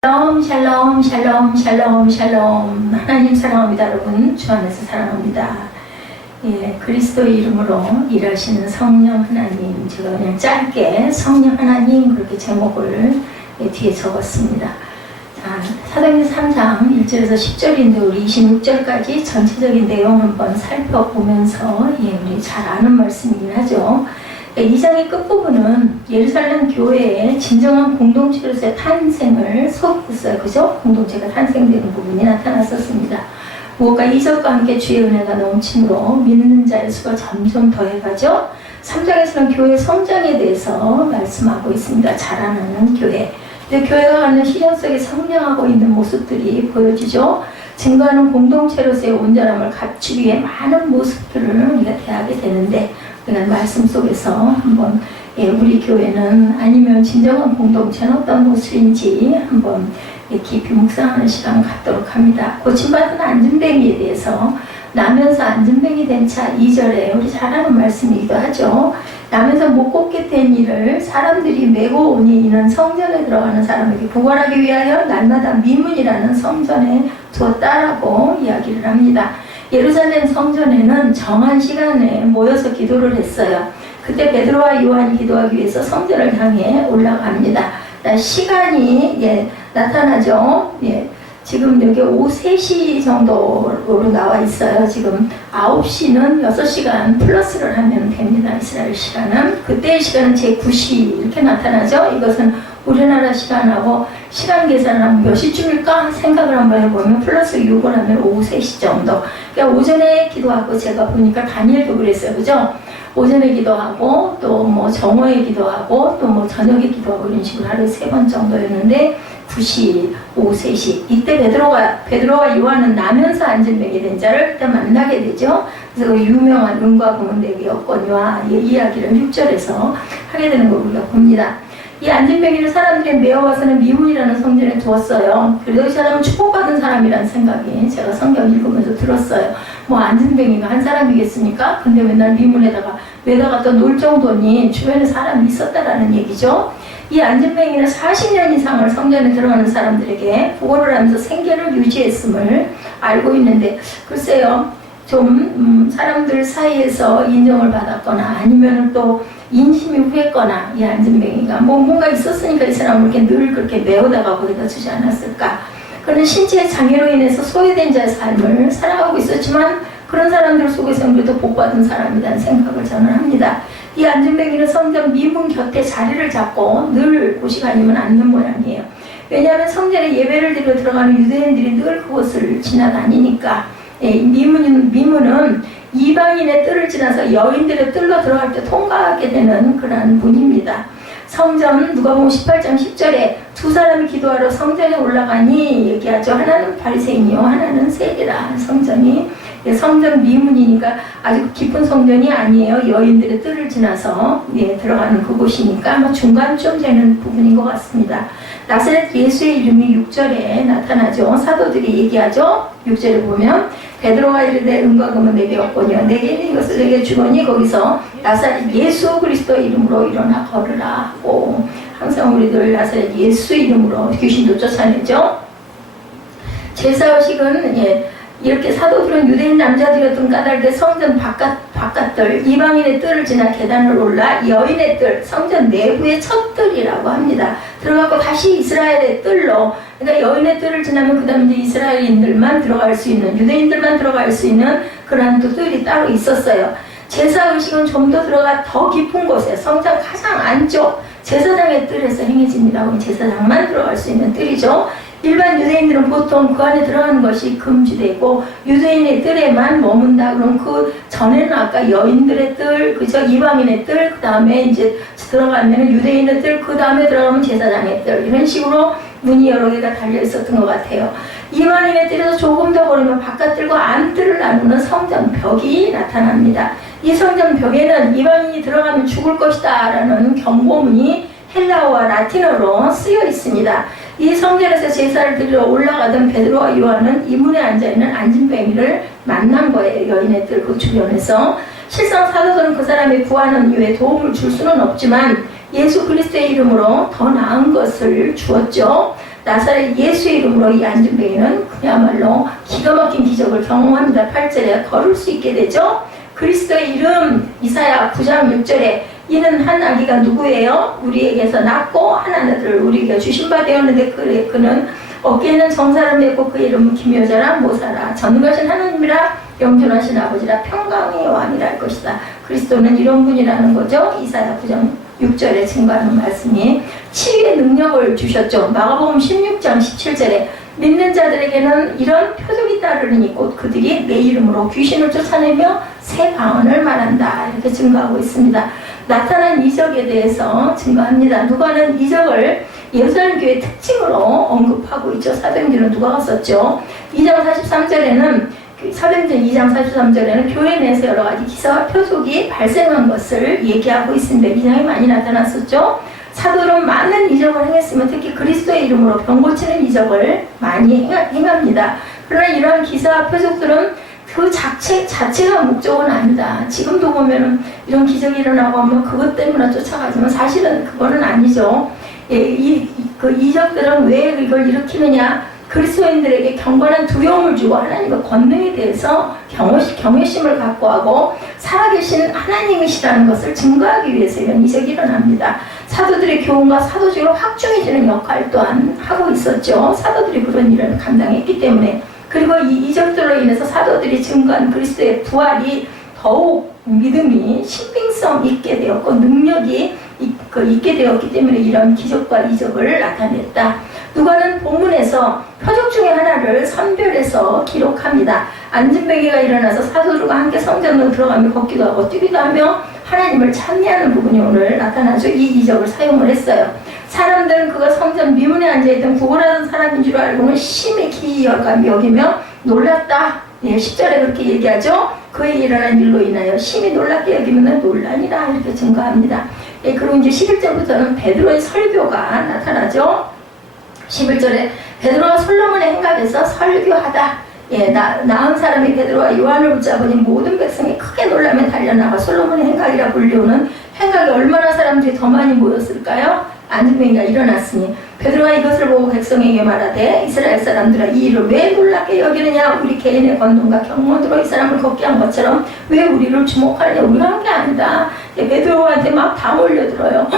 샬롬 샬롬 샬롬 샬롬 샬롬. 하나님 사랑합니다. 여러분 주 안에서 사랑합니다. 그리스도의 이름으로 일하시는 성령 하나님, 제가 그냥 짧게 성령 하나님 그렇게 제목을 뒤에 적었습니다. 사도행전 3장 1절에서 10절인데 우리 26절까지 전체적인 내용 한번 살펴보면서 우리 잘 아는 말씀이긴 하죠. 이 장의 끝부분은 예루살렘 교회의 진정한 공동체로서의 탄생을 소개했어요. 그죠? 공동체가 탄생되는 부분이 나타났었습니다. 무엇과 이적과 함께 주의 은혜가 넘침으로 믿는 자의 수가 점점 더해가죠. 3장에서는 교회 성장에 대해서 말씀하고 있습니다. 자라나는 교회. 근데 교회가 갖는 시련 속에 성장하고 있는 모습들이 보여지죠. 증거하는 공동체로서의 온전함을 갖추기 위해 많은 모습들을 우리가 대하게 되는데, 그런 말씀 속에서 한번 우리 교회는 아니면 진정한 공동체는 어떤 모습인지 한번 깊이 묵상하는 시간 갖도록 합니다. 고침받은 안진뱅이에 대해서 나면서 안진뱅이 된 차 2절에 우리 잘 아는 말씀이기도 하죠. 나면서 못 걷게 된 일을 사람들이 메고 오니 이는 성전에 들어가는 사람에게 구걸하기 위하여 날마다 미문이라는 성전에 두었다라고 이야기를 합니다. 예루살렘 성전에는 정한 시간에 모여서 기도를 했어요. 그때 베드로와 요한이 기도하기 위해서 성전을 향해 올라갑니다. 시간이 나타나죠. 지금 여기 오후 3시 정도로 나와 있어요. 지금 9시는 6시간 플러스를 하면 됩니다. 이스라엘 시간은. 그때의 시간은 제9시 이렇게 나타나죠. 이것은 우리나라 시간하고 시간 계산을 하면 몇 시쯤일까 생각을 한번 해보면 플러스 6을 하면 오후 3시 정도. 그러니까 오전에 기도하고, 제가 보니까 다니엘도 그랬어요. 그죠? 오전에 기도하고 또 뭐 정오에 기도하고 또 뭐 저녁에 기도하고 이런 식으로 하루에 3번 정도였는데 9시, 오후 3시. 이때 베드로와 요한은 나면서 안진뱅이 된 자를 그때 만나게 되죠. 그래서 그 유명한 은과 금은 내게 없거니와 이 이야기를 6절에서 하게 되는 걸 우리가 봅니다. 이 안진뱅이를 사람들이 메어와서는 미문이라는 성전에 두었어요. 그래도 이 사람은 축복받은 사람이라는 생각이 제가 성경 읽으면서 들었어요. 뭐 안진뱅이가 한 사람이겠습니까? 근데 맨날 미문에다가 매다가 또 놀 정도니 주변에 사람이 있었다라는 얘기죠. 이 안진뱅이는 40년 이상을 성전에 들어가는 사람들에게 구걸을 하면서 생계를 유지했음을 알고 있는데, 글쎄요, 좀 사람들 사이에서 인정을 받았거나 아니면 또 인심이 후했거나, 이 안진뱅이가 뭔가 있었으니까 이 사람을 이렇게 늘 그렇게 메우다가 거기다 주지 않았을까. 그는 신체의 장애로 인해서 소외된 자의 삶을 살아가고 있었지만 그런 사람들 속에서 그래도 복받은 사람이라는 생각을 저는 합니다. 이 안진뱅이는 성전 미문 곁에 자리를 잡고 늘 그 시간이면 앉는 모양이에요. 왜냐하면 성전에 예배를 드리러 들어가는 유대인들이 늘 그곳을 지나다니니까. 미문은 이방인의 뜰을 지나서 여인들의 뜰로 들어갈 때 통과하게 되는 그런 문입니다. 성전, 누가복음 18장 10절에 두 사람이 기도하러 성전에 올라가니 얘기하죠. 하나는 바리새인이요 하나는 세리라. 성전이 성전 미문이니까 아주 깊은 성전이 아니에요. 여인들의 뜰을 지나서 들어가는 그곳이니까 아마 중간쯤 되는 부분인 것 같습니다. 나사렛 예수의 이름이 6절에 나타나죠. 사도들이 얘기하죠. 6절에 보면 베드로가 이르되 은과 금은 내게 없거니와 내게 있는 이것을 내게 주거니, 거기서 나사렛 예수 그리스도의 이름으로 일어나 걸으라 하고, 항상 우리들 나사렛 예수의 이름으로 귀신도 쫓아내죠. 제사의식은 이렇게 사도들은 유대인 남자들이었던 까닭에 성전 바깥들, 이방인의 뜰을 지나 계단을 올라 여인의 뜰, 성전 내부의 첫 뜰이라고 합니다. 들어가고 다시 이스라엘의 뜰로, 그러니까 여인의 뜰을 지나면 그 다음에 이제 이스라엘인들만 들어갈 수 있는, 유대인들만 들어갈 수 있는 그런 또 뜰이 따로 있었어요. 제사의식은 좀 더 들어가 더 깊은 곳에 성전 가장 안쪽 제사장의 뜰에서 행해집니다. 제사장만 들어갈 수 있는 뜰이죠. 일반 유대인들은 보통 그 안에 들어가는 것이 금지되고 유대인의 뜰에만 머문다. 그럼 그 전에는 아까 여인들의 뜰, 그죠? 이방인의 뜰, 그 다음에 이제 들어가면 유대인의 뜰, 그 다음에 들어가면 제사장의 뜰, 이런 식으로 문이 여러 개가 달려 있었던 것 같아요. 이방인의 뜰에서 조금 더 걸으면 바깥뜰과 안뜰을 나누는 성전 벽이 나타납니다. 이 성전 벽에는 이방인이 들어가면 죽을 것이다 라는 경고문이 헬라어와 라틴어로 쓰여 있습니다. 이 성전에서 제사를 드리러 올라가던 베드로와 요한은 이 문에 앉아있는 안진뱅이를 만난 거예요. 여인의 뜰 그 주변에서. 실상 사도들은 그 사람이 구하는 이유에 도움을 줄 수는 없지만 예수 그리스도의 이름으로 더 나은 것을 주었죠. 나사렛 예수 이름으로 이 안진뱅이는 그야말로 기가 막힌 기적을 경험합니다. 8절에 걸을 수 있게 되죠. 그리스도의 이름 이사야 9장 6절에 이는 한 아기가 누구예요? 우리에게서 낳고 한 아들을 우리에게 주신 바 되었는데 그는 어깨에는 정사를 메고 그 이름은 기묘자라 모사라 전능하신 하나님이라 영존하신 아버지라 평강의 왕이라 할 것이다. 그리스도는 이런 분이라는 거죠. 이사야 9장 6절에 증거하는 말씀이 치유의 능력을 주셨죠. 마가복음 16장 17절에 믿는 자들에게는 이런 표적이 따르니 곧 그들이 내 이름으로 귀신을 쫓아내며 새 방언을 말한다. 이렇게 증거하고 있습니다. 나타난 이적에 대해서 증거합니다. 누가는 이적을 예루살렘 교회 특징으로 언급하고 있죠. 사도행전은 누가가 썼죠. 2장 43절에는 사도행전 2장 43절에는 교회 내에서 여러 가지 기사와 표적이 발생한 것을 얘기하고 있습니다. 이상이 많이 나타났었죠. 사도는 많은 이적을 행했으면 특히 그리스도의 이름으로 병 고치는 이적을 많이 행합니다. 그러나 이러한 기사와 표적들은 그 자체가 목적은 아니다. 지금도 보면은 이런 기적이 일어나고 하면 그것 때문에 쫓아가지만 사실은 그거는 아니죠. 그 이적들은 왜 이걸 일으키느냐? 그리스도인들에게 경건한 두려움을 주고 하나님의 권능에 대해서 경외심을 갖고 하고 살아계신 하나님이시라는 것을 증거하기 위해서 이런 이적이 일어납니다. 사도들의 교훈과 사도직을 확증해주는 역할 또한 하고 있었죠. 사도들이 그런 일을 감당했기 때문에. 그리고 이 이적들로 인해서 사도들이 증거한 그리스도의 부활이 더욱 믿음이 신빙성 있게 되었고 능력이 있게 되었기 때문에 이런 기적과 이적을 나타냈다. 누가는 본문에서 표적 중에 하나를 선별해서 기록합니다. 안진뱅이가 일어나서 사도들과 함께 성전으로 들어가며 걷기도 하고 뛰기도 하며 하나님을 찬미하는 부분이 오늘 나타나죠. 이 이적을 사용을 했어요. 사람들은 그가 성전 미문에 앉아있던 구걸하던 사람인 줄 알고는 심히 기이하게 여기며 놀랐다. 예, 10절에 그렇게 얘기하죠. 그에 일어난 일로 인하여 심히 놀랍게 여기면 논란이라 이렇게 증거합니다. 예, 그리고 이제 11절부터는 베드로의 설교가 나타나죠. 11절에 베드로가 솔로몬의 행각에서 설교하다. 예, 나은 사람이 베드로와 요한을 붙잡으니 모든 백성이 크게 놀라며 달려나가 솔로몬의 행각이라 불리우는 행각에 얼마나 사람들이 더 많이 모였을까요? 안진뱅이가 일어났으니 베드로가 이것을 보고 백성에게 말하되 이스라엘 사람들아 이 일을 왜 놀랍게 여기느냐? 우리 개인의 권능과 경건으로 이 사람을 걷게 한 것처럼 왜 우리를 주목하느냐? 우리가 한 게 아니다. 베드로한테 막 다 몰려들어요.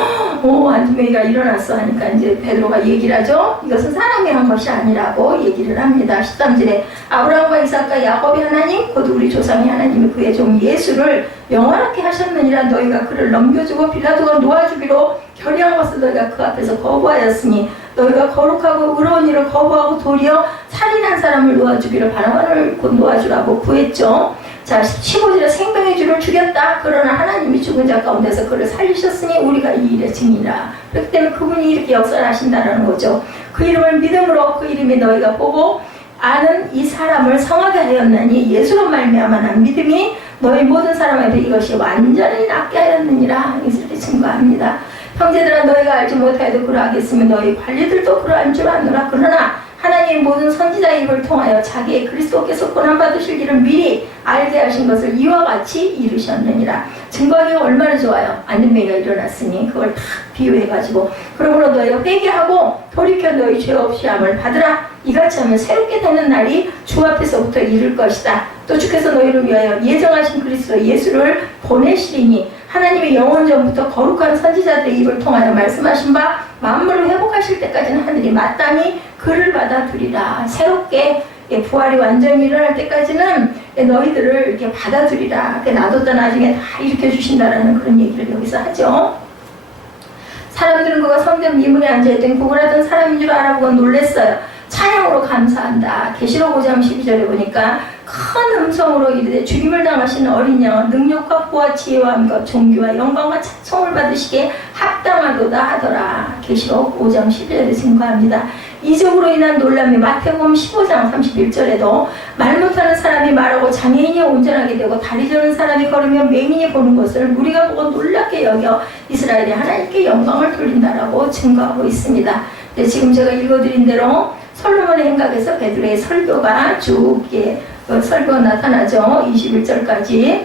안진뱅이가 일어났어 하니까 이제 베드로가 얘기를 하죠. 이것은 사람이 한 것이 아니라고 얘기를 합니다. 13절에 아브라함과 이삭과 야곱의 하나님 곧 우리 조상의 하나님이 그의 종 예수를 영원하게 하셨느니라. 너희가 그를 넘겨주고 빌라도가 놓아주기로 결의한 것을 너희가 그 앞에서 거부하였으니 너희가 거룩하고 의로운 일을 거부하고 도리어 살인한 사람을 놓아주기를 바라바를 곧 놓아주라고 구했죠. 자, 15절에 생명의 주를 죽였다. 그러나 하나님이 죽은 자 가운데서 그를 살리셨으니 우리가 이 일의 증이라. 그렇기 때문에 그분이 이렇게 역사를 하신다는 거죠. 그 이름을 믿음으로 그 이름이 너희가 보고 아는 이 사람을 성하게 하였나니 예수로 말미암아 난 믿음이 너희 모든 사람에게 이것이 완전히 낫게 하였느니라. 이렇게 증거합니다. 형제들아 너희가 알지 못하여도 그러하겠으면 너희 관리들도 그러한 줄 아노라. 그러나 하나님 모든 선지자의 입을 통하여 자기의 그리스도께서 고난받으실 일을 미리 알게 하신 것을 이와 같이 이루셨느니라. 증거하기가 얼마나 좋아요. 안진뱅이가 일어났으니 그걸 다 비유해가지고 그러므로 너희가 회개하고 돌이켜 너희 죄 없이 함을 받으라. 이같이 하면 새롭게 되는 날이 주 앞에서부터 이를 것이다. 또 주께서 너희를 위하여 예정하신 그리스도 예수를 보내시리니 하나님의 영원 전부터 거룩한 선지자들의 입을 통하여 말씀하신 바 만물을 회복하실 때까지는 하늘이 마땅히 그를 받아들이라. 새롭게 부활이 완전히 일어날 때까지는 너희들을 이렇게 받아들이라. 놔뒀다 나중에 다 일으켜주신다라는 그런 얘기를 여기서 하죠. 사람들은 그가 성전 미문에 앉아있던 구걸하던 사람인 줄 알아보고 놀랬어요. 찬양으로 감사한다. 계시록 5장 12절에 보니까 큰 음성으로 이르되 죽임을 당하신 어린 양은 능력과 부와 지혜와 함과 존귀와 영광과 찬송을 받으시기에 합당하도다 하더라. 계시록 5장 12절에 증거합니다. 이적으로 인한 놀람이 마태복음 15장 31절에도 말 못하는 사람이 말하고 장애인이 온전하게 되고 다리 저는 사람이 걸으면 맹인이 보는 것을 우리가 보고 놀랍게 여겨 이스라엘이 하나님께 영광을 돌린다라고 증거하고 있습니다. 네, 지금 제가 읽어드린 대로 솔로몬의 행각에서 베드로의 설교가 쭉 설교가 나타나죠. 21절까지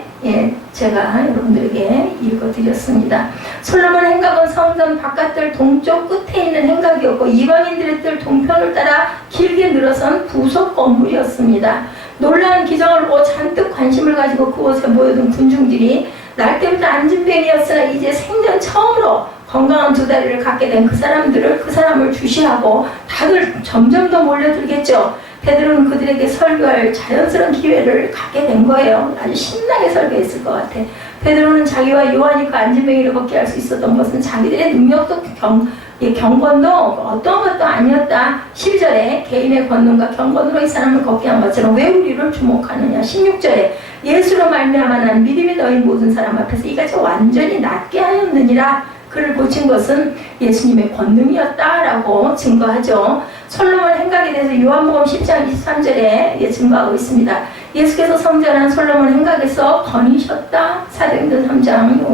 제가 여러분들에게 읽어드렸습니다. 솔로몬 행각은 성전 바깥들 동쪽 끝에 있는 행각이었고 이방인들의 뜰 동편을 따라 길게 늘어선 부속 건물이었습니다. 놀라운 기적을 보고 잔뜩 관심을 가지고 그곳에 모여든 군중들이 날 때부터 안진뱅이였으나 이제 생전 처음으로 건강한 두 다리를 갖게 된 그 사람을 주시하고 다들 점점 더 몰려들겠죠. 베드로는 그들에게 설교할 자연스러운 기회를 갖게 된 거예요. 아주 신나게 설교했을 것 같아. 베드로는 자기와 요한이 그 안진뱅이를 걷게 할 수 있었던 것은 자기들의 능력도 경건도 어떤 것도 아니었다. 12절에 개인의 권능과 경건으로 이 사람을 걷게 한 것처럼 왜 우리를 주목하느냐. 16절에 예수로 말미암아 난 믿음이 너희 모든 사람 앞에서 이같이 완전히 낫게 하였느니라. 그를 고친 것은 예수님의 권능이었다라고 증거하죠. 솔로몬 행각에 대해서 요한복음 10장 23절에 증거하고 있습니다. 예수께서 성전한 솔로몬 행각에서 거니셨다. 사도행전 3장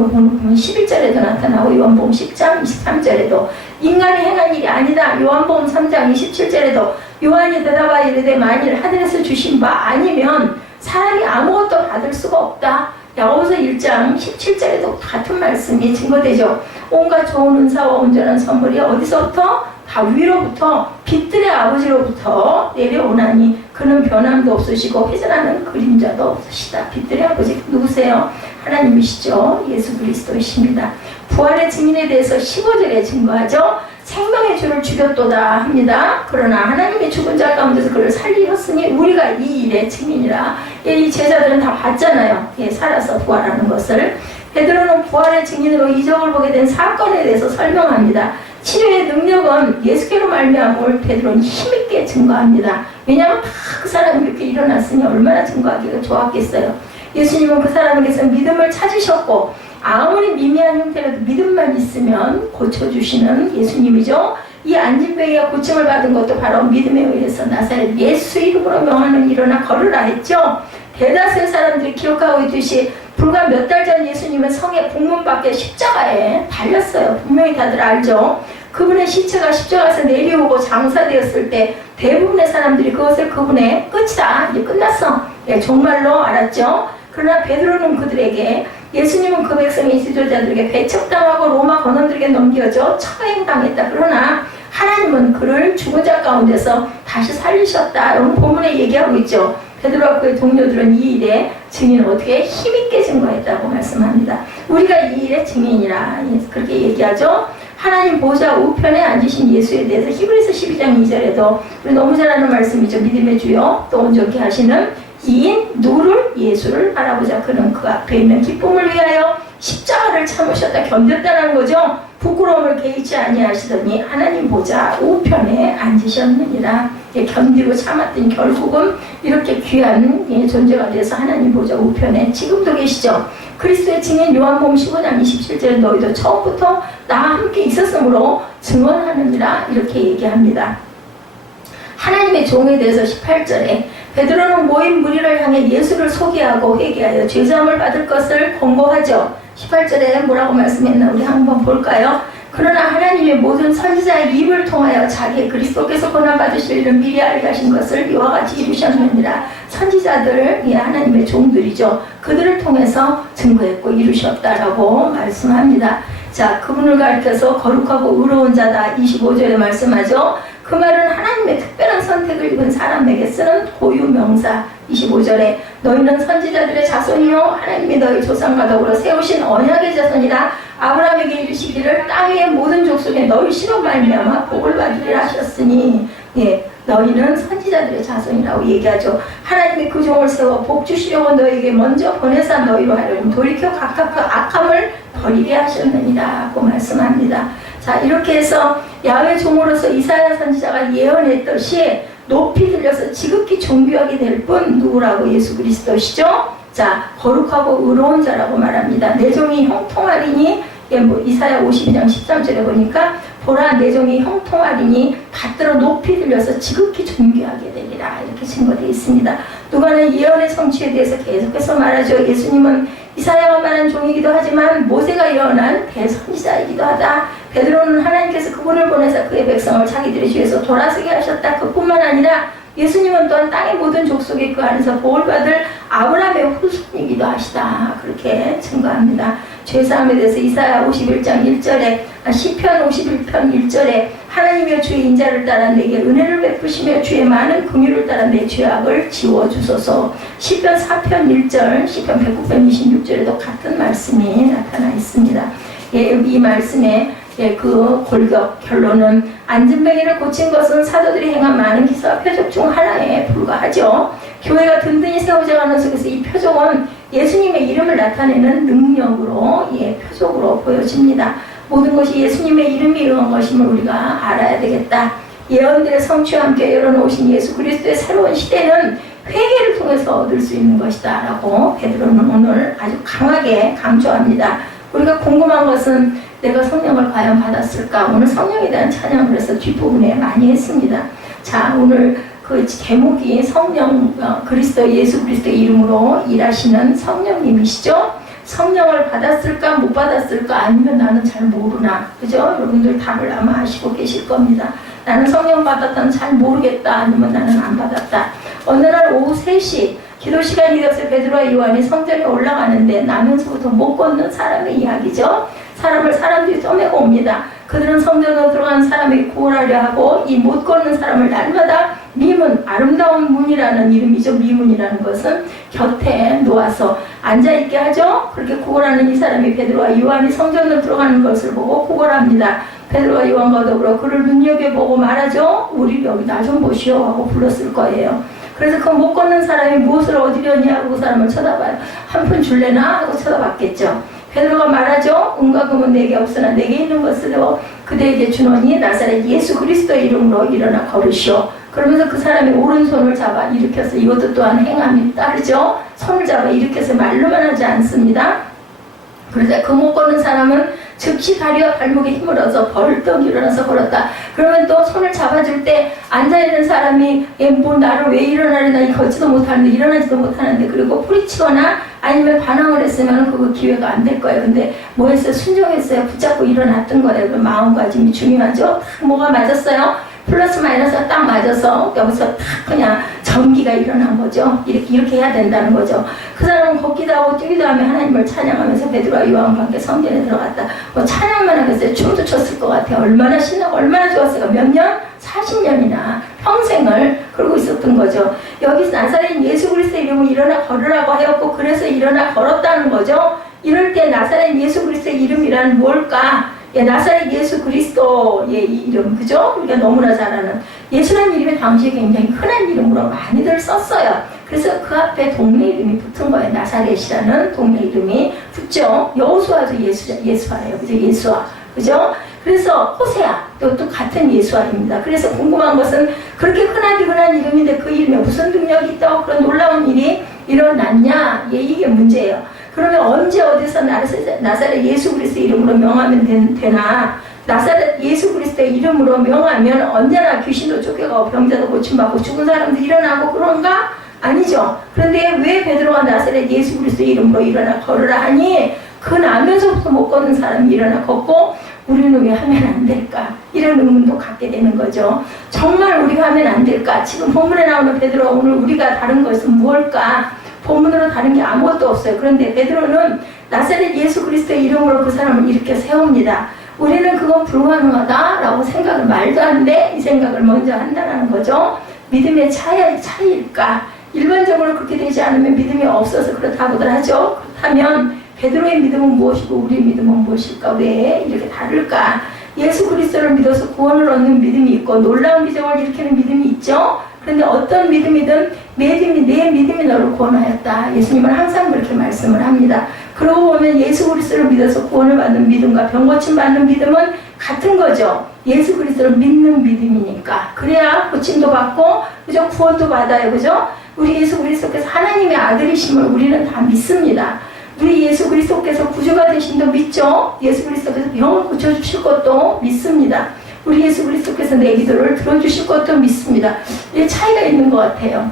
11절에도 나타나고 요한복음 10장 23절에도 인간이 행한 일이 아니다. 요한복음 3장 27절에도 요한이 대답하여 이르되 만일 하늘에서 주신 바 아니면 사람이 아무것도 받을 수가 없다. 야고보서 1장 17절에도 같은 말씀이 증거되죠. 온갖 좋은 은사와 온전한 선물이 어디서부터? 다 위로부터 빛들의 아버지로부터 내려오나니 그는 변함도 없으시고 회전하는 그림자도 없으시다. 빛들의 아버지 누구세요? 하나님이시죠. 예수 그리스도이십니다. 부활의 증인에 대해서 15절에 증거하죠. 생명의 주를 죽였도다 합니다. 그러나 하나님의 죽은 자 가운데서 그를 살리셨으니 우리가 이 일의 증인이라. 이 제자들은 다 봤잖아요. 살아서 부활하는 것을. 베드로는 부활의 증인으로 이적을 보게 된 사건에 대해서 설명합니다. 치료의 능력은 예수께로 말미암을 베드로는 힘있게 증거합니다. 왜냐하면 다 그 사람이 이렇게 일어났으니 얼마나 증거하기가 좋았겠어요. 예수님은 그 사람에게서 믿음을 찾으셨고 아무리 미미한 형태라도 믿음만 있으면 고쳐주시는 예수님이죠. 이 안진뱅이가 고침을 받은 것도 바로 믿음에 의해서 나사렛 예수 이름으로 명하는 일어나 걸으라 했죠. 대다수의 사람들이 기억하고 있듯이 불과 몇 달 전 예수님은 성의 북문 밖에 십자가에 달렸어요. 분명히 다들 알죠. 그분의 시체가 십자가에서 내려오고 장사되었을 때 대부분의 사람들이 그것을 그분의 끝이다. 이제 끝났어. 정말로 알았죠. 그러나 베드로는 그들에게 예수님은 그 백성의 지도자들에게 배척당하고 로마 권원들에게 넘겨져 처형당했다. 그러나 하나님은 그를 죽은 자 가운데서 다시 살리셨다. 이런 본문에 얘기하고 있죠. 베드로와 그의 동료들은 이 일에 증인을 어떻게 힘있게 증거했다고 말씀합니다. 우리가 이 일의 증인이라 그렇게 얘기하죠. 하나님 보좌 우편에 앉으신 예수에 대해서 히브리서 12장 2절에도 우리 너무 잘 아는 말씀이죠. 믿음의 주요 또 온전케 하시는 이인 누구를? 예수를 알아보자. 그는 그 앞에 있는 기쁨을 위하여 십자가를 참으셨다. 견뎠다는 거죠. 부끄러움을 개의치 아니하시더니 하나님 보좌 우편에 앉으셨느니라. 견디고 참았더니 결국은 이렇게 귀한 존재가 돼서 하나님 보좌 우편에 지금도 계시죠. 그리스도의 증인 요한복음 15장 27절에 너희도 처음부터 나와 함께 있었으므로 증언하느니라 이렇게 얘기합니다. 하나님의 종에 대해서 18절에 베드로는 모인 무리를 향해 예수를 소개하고 회개하여 죄사함을 받을 것을 권고하죠. 18절에 뭐라고 말씀했나 우리 한번 볼까요? 그러나 하나님의 모든 선지자의 입을 통하여 자기의 그리스도께서 고난받으실 일을 미리 알게 하신 것을 이와 같이 이루셨느니라. 선지자들, 하나님의 종들이죠. 그들을 통해서 증거했고 이루셨다라고 말씀합니다. 자, 그분을 가리켜서 거룩하고 의로운 자다 25절에 말씀하죠. 그 말은 하나님의 특별한 선택을 입은 사람에게 쓰는 고유명사. 25절에 너희는 선지자들의 자손이요 하나님이 너희 조상과 더불어 세우신 언약의 자손이라. 아브라함에게 이르시기를 땅 위의 모든 족속에 너희 씨로 말미암아 복을 받으리라 하셨으니 너희는 선지자들의 자손이라고 얘기하죠. 하나님이 그 종을 세워 복 주시려고 너희에게 먼저 보내사 너희로 하려고 돌이켜 각각 그 악함을 버리게 하셨느니라고 말씀합니다. 자, 이렇게 해서 야훼 종으로서 이사야 선지자가 예언했듯이 높이 들려서 지극히 존귀하게 될 분 누구라고? 예수 그리스도시죠. 자, 거룩하고 의로운 자라고 말합니다. 내 종이 형통하리니 이사야 52장 13절에 보니까 보라 내 종이 형통하리니 받들어 높이 들려서 지극히 존귀하게 되리라 이렇게 증거되어 있습니다. 누가는 예언의 성취에 대해서 계속해서 말하죠. 예수님은 이사야가 말한 종이기도 하지만 모세가 예언한 대선지자이기도 하다. 베드로는 하나님께서 그분을 보내서 그의 백성을 자기들의 주에서 돌아서게 하셨다. 그뿐만 아니라 예수님은 또한 땅의 모든 족속이 그 안에서 복을 받을 아브라함의 후손이기도 하시다. 그렇게 증거합니다. 죄사함에 대해서 이사야 51장 1절에 시편 51편 1절에 하나님의 주의 인자를 따라 내게 은혜를 베푸시며 주의 많은 긍휼을 따라 내 죄악을 지워주소서. 시편 4편 1절, 시편 109편 26절에도 같은 말씀이 나타나 있습니다. 이 말씀에 그 골격 결론은 안진뱅이를 고친 것은 사도들이 행한 많은 기사와 표적 중 하나에 불과하죠. 교회가 든든히 세워져가는 속에서 이 표적은 예수님의 이름을 나타내는 능력으로 표적으로 보여집니다. 모든 것이 예수님의 이름이 의한 것임을 우리가 알아야 되겠다. 예언들의 성취와 함께 열어놓으신 예수 그리스도의 새로운 시대는 회개를 통해서 얻을 수 있는 것이다 라고 베드로는 오늘 아주 강하게 강조합니다. 우리가 궁금한 것은 내가 성령을 과연 받았을까? 오늘 성령에 대한 찬양을 해서 뒷부분에 많이 했습니다. 자, 오늘 그 제목이 성령, 예수 그리스도의 이름으로 일하시는 성령님이시죠? 성령을 받았을까 못 받았을까 아니면 나는 잘 모르나, 그죠? 여러분들 답을 아마 하시고 계실 겁니다. 나는 성령 받았다는 잘 모르겠다, 아니면 나는 안 받았다. 어느 날 오후 3시 기도 시간이 되어서 베드로와 요한이 성전에 올라가는데 나면서부터 못 걷는 사람의 이야기죠. 사람들이 떠매고 옵니다. 그들은 성전으로 들어간 사람에게 구원하려 하고 이 못 걷는 사람을 날마다 미문, 아름다운 문이라는 이름이죠. 미문이라는 것은 곁에 놓아서 앉아있게 하죠. 그렇게 구걸하는 이 사람이 베드로와 요한이 성전으로 들어가는 것을 보고 구걸합니다. 베드로와 요한과 더불어 그를 눈여겨보고 말하죠. 우리 여기 나 좀 보시오 하고 불렀을 거예요. 그래서 그 못 걷는 사람이 무엇을 얻으려냐 하고 그 사람을 쳐다봐요. 한 푼 줄래나 하고 쳐다봤겠죠. 베드로가 말하죠. 은과 금은 내게 없으나 내게 있는 것으로 그대에게 주노니 나사렛 예수 그리스도의 이름으로 일어나 걸으시오. 그러면서 그 사람의 오른손을 잡아 일으켜서 이것도 또한 행함이 따르죠. 손을 잡아 일으켜서 말로만 하지 않습니다. 그래서 그 못 걷는 사람은 즉시 다리와 발목에 힘을 얻어 벌떡 일어나서 걸었다. 그러면 또 손을 잡아줄 때 앉아있는 사람이 뭐 나를 왜 일어나려나 걷지도 못하는데 일어나지도 못하는데 그리고 뿌리치거나 아니면 반항을 했으면 그거 기회가 안 될 거예요. 근데 뭐 했어요? 순종했어요. 붙잡고 일어났던 거예요. 마음가짐이 중요하죠. 뭐가 맞았어요? 플러스 마이너스가 딱 맞아서 여기서 딱 그냥 전기가 일어난 거죠. 이렇게 해야 된다는 거죠. 그 사람은 걷기도 하고 뛰기도 하며 하나님을 찬양하면서 베드로와 요한과 함께 성전에 들어갔다. 뭐 찬양만 하겠어요. 춤도 췄을 것 같아요. 얼마나 신나고 얼마나 좋았어요. 몇 년? 40년이나 평생을 그러고 있었던 거죠. 여기서 나사렛 예수 그리스도의 이름으로 일어나 걸으라고 하였고 그래서 일어나 걸었다는 거죠. 이럴 때 나사렛 예수 그리스도의 이름이란 뭘까? 나사렛 예수 그리스도의 이름, 그죠? 우리가 너무나 잘 아는 예수라는 이름이 당시에 굉장히 흔한 이름으로 많이들 썼어요. 그래서 그 앞에 동네 이름이 붙은 거예요. 나사렛이라는 동네 이름이 붙죠. 여호수아도 예수아예요. 그죠? 예수아. 그죠? 그래서 호세아 또 같은 예수아입니다. 그래서 궁금한 것은 그렇게 흔한 이름인데 그 이름에 무슨 능력이 있다고 그런 놀라운 일이 일어났냐? 이게 문제예요. 그러면 언제 어디서 나사렛 예수 그리스도의 이름으로 명하면 되나? 나사렛 예수 그리스도의 이름으로 명하면 언제나 귀신도 쫓겨가고 병자도 고침받고 죽은 사람도 일어나고 그런가? 아니죠. 그런데 왜 베드로가 나사렛 예수 그리스도의 이름으로 일어나 걸으라 하니 그 나면서부터 못 걷는 사람이 일어나 걷고 우리는 왜 하면 안 될까? 이런 의문도 갖게 되는 거죠. 정말 우리가 하면 안 될까? 지금 본문에 나오는 베드로가 오늘 우리가 다른 것은 무엇일까? 본문으로 다른 게 아무것도 없어요. 그런데 베드로는 나사렛 예수 그리스도의 이름으로 그 사람을 일으켜 세웁니다. 우리는 그건 불가능하다라고 생각을 말도 안 돼. 이 생각을 먼저 한다는 거죠. 믿음의 차이일까? 일반적으로 그렇게 되지 않으면 믿음이 없어서 그렇다고들 하죠. 그렇다면 베드로의 믿음은 무엇이고 우리의 믿음은 무엇일까? 왜 이렇게 다를까? 예수 그리스도를 믿어서 구원을 얻는 믿음이 있고 놀라운 기적을 일으키는 믿음이 있죠. 그런데 어떤 믿음이든 내 믿음이 너를 구원하였다. 예수님은 항상 그렇게 말씀을 합니다. 그러고 보면 예수 그리스도를 믿어서 구원을 받는 믿음과 병고침 받는 믿음은 같은 거죠. 예수 그리스도를 믿는 믿음이니까. 그래야 고침도 받고 그죠? 구원도 받아요. 그죠? 우리 예수 그리스도께서 하나님의 아들이심을 우리는 다 믿습니다. 우리 예수 그리스도께서 구주가 되신도 믿죠? 예수 그리스도께서 병을 고쳐주실 것도 믿습니다. 우리 예수 그리스도께서 내 기도를 들어주실 것도 믿습니다. 이게 차이가 있는 것 같아요.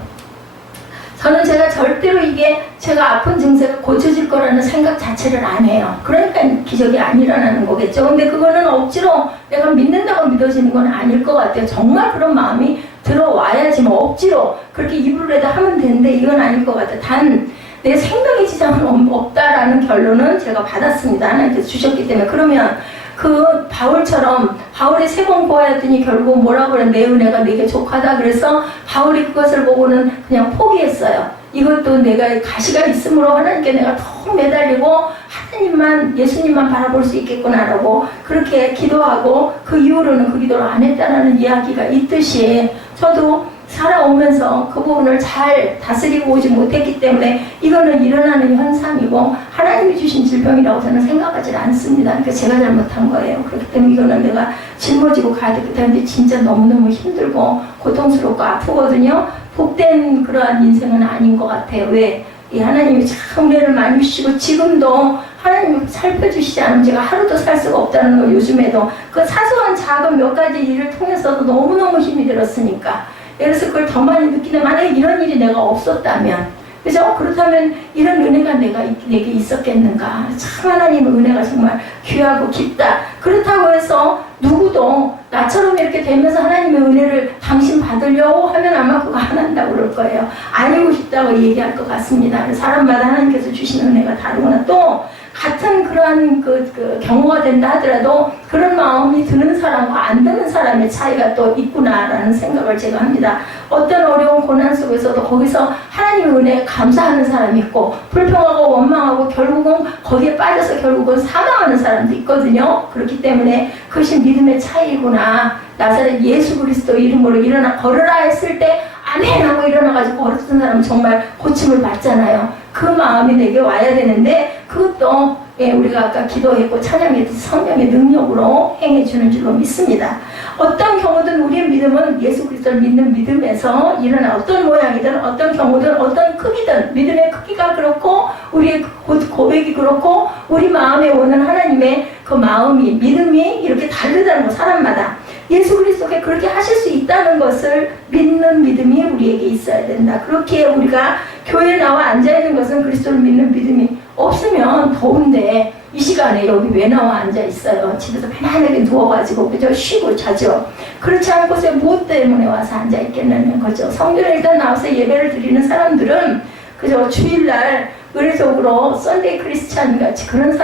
저는 제가 절대로 이게 제가 아픈 증세가 고쳐질 거라는 생각 자체를 안 해요. 그러니까 기적이 안 일어나는 거겠죠. 근데 그거는 억지로 내가 믿는다고 믿어지는 건 아닐 것 같아요. 정말 그런 마음이 들어와야지 뭐 억지로 그렇게 입으로라도 하면 되는데 이건 아닐 것 같아요. 단 내 생명의 지장은 없다라는 결론은 제가 받았습니다. 하나님께서 주셨기 때문에. 그러면 그 바울처럼 바울이 3번 고하였더니 결국 뭐라고 그래? 내 은혜가 내게 족하다. 그래서 바울이 그것을 보고는 그냥 포기했어요. 이것도 내가 가시가 있으므로 하나님께 내가 더 매달리고 하나님만 예수님만 바라볼 수 있겠구나라고 그렇게 기도하고 그 이후로는 그 기도를 안 했다라는 이야기가 있듯이 저도 살아오면서 그 부분을 잘 다스리고 오지 못했기 때문에 이거는 일어나는 현상이고 하나님이 주신 질병이라고 저는 생각하지 않습니다. 그러니까 제가 잘못한 거예요. 그렇기 때문에 이거는 내가 짊어지고 가야 되기 때문에 진짜 너무너무 힘들고 고통스럽고 아프거든요. 복된 그러한 인생은 아닌 것 같아요. 왜? 이 하나님이 참 은혜를 많이 주시고 지금도 하나님이 살펴주시지 않으면 제가 하루도 살 수가 없다는 거 요즘에도 그 사소한 작은 몇 가지 일을 통해서도 너무너무 힘이 들었으니까 그래서 그걸 더 많이 느끼는 만약에 이런 일이 내가 없었다면 그죠? 그렇다면 이런 은혜가 내게 있었겠는가. 참 하나님의 은혜가 정말 귀하고 깊다. 그렇다고 해서 누구도 나처럼 이렇게 되면서 하나님의 은혜를 당신 받으려고 하면 아마 그거 안 한다고 그럴 거예요. 아니고 싶다고 얘기할 것 같습니다. 사람마다 하나님께서 주시는 은혜가 다르구나. 또 같은 그러한 그 경우가 된다 하더라도 그런 마음이 드는 사람과 안 드는 사람의 차이가 또 있구나라는 생각을 제가 합니다. 어떤 어려운 고난 속에서도 거기서 하나님의 은혜에 감사하는 사람이 있고 불평하고 원망하고 결국은 거기에 빠져서 결국은 사망하는 사람도 있거든요. 그렇기 때문에 그것이 믿음의 차이구나. 나사렛 예수 그리스도 이름으로 일어나 걸으라 했을 때 아멘 하고 일어나가지고 걸었던 사람은 정말 고침을 받잖아요. 그 마음이 내게 와야 되는데 그것도 우리가 아까 기도했고 찬양했듯이 성령의 능력으로 행해주는 줄로 믿습니다. 어떤 경우든 우리의 믿음은 예수 그리스도를 믿는 믿음에서 일어나 어떤 모양이든 어떤 경우든 어떤 크기든 믿음의 크기가 그렇고 우리의 고백이 그렇고 우리 마음에 오는 하나님의 그 마음이 믿음이 이렇게 다르다는 거 사람마다 예수 그리스도께 그렇게 하실 수 있다는 것을 믿는 믿음이 우리에게 있어야 된다. 그렇게 우리가 교회에 나와 앉아있는 것은 그리스도를 믿는 믿음이 없으면 더운데 이 시간에 여기 왜 나와 앉아있어요? 집에서 편안하게 누워가지고 그저 쉬고 자죠. 그렇지 않고서 무엇 때문에 와서 앉아있겠냐는 거죠. 성전에 일단 나와서 예배를 드리는 사람들은 그저 주일날 의례적으로 썬데이 크리스찬 같이 그런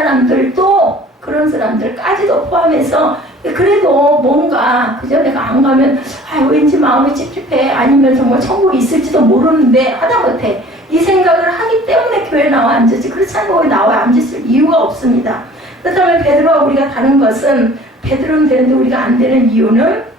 사람들까지도 포함해서 그래도 뭔가 그저 내가 안 가면 왠지 마음이 찝찝해 아니면 정말 천국이 있을지도 모르는데 하다못해 이 생각을 하기 때문에 교회에 나와 앉았지 그렇지 않고 나와 앉았을 이유가 없습니다. 그렇다면 베드로와 우리가 다른 것은 베드로는 되는데 우리가 안 되는 이유는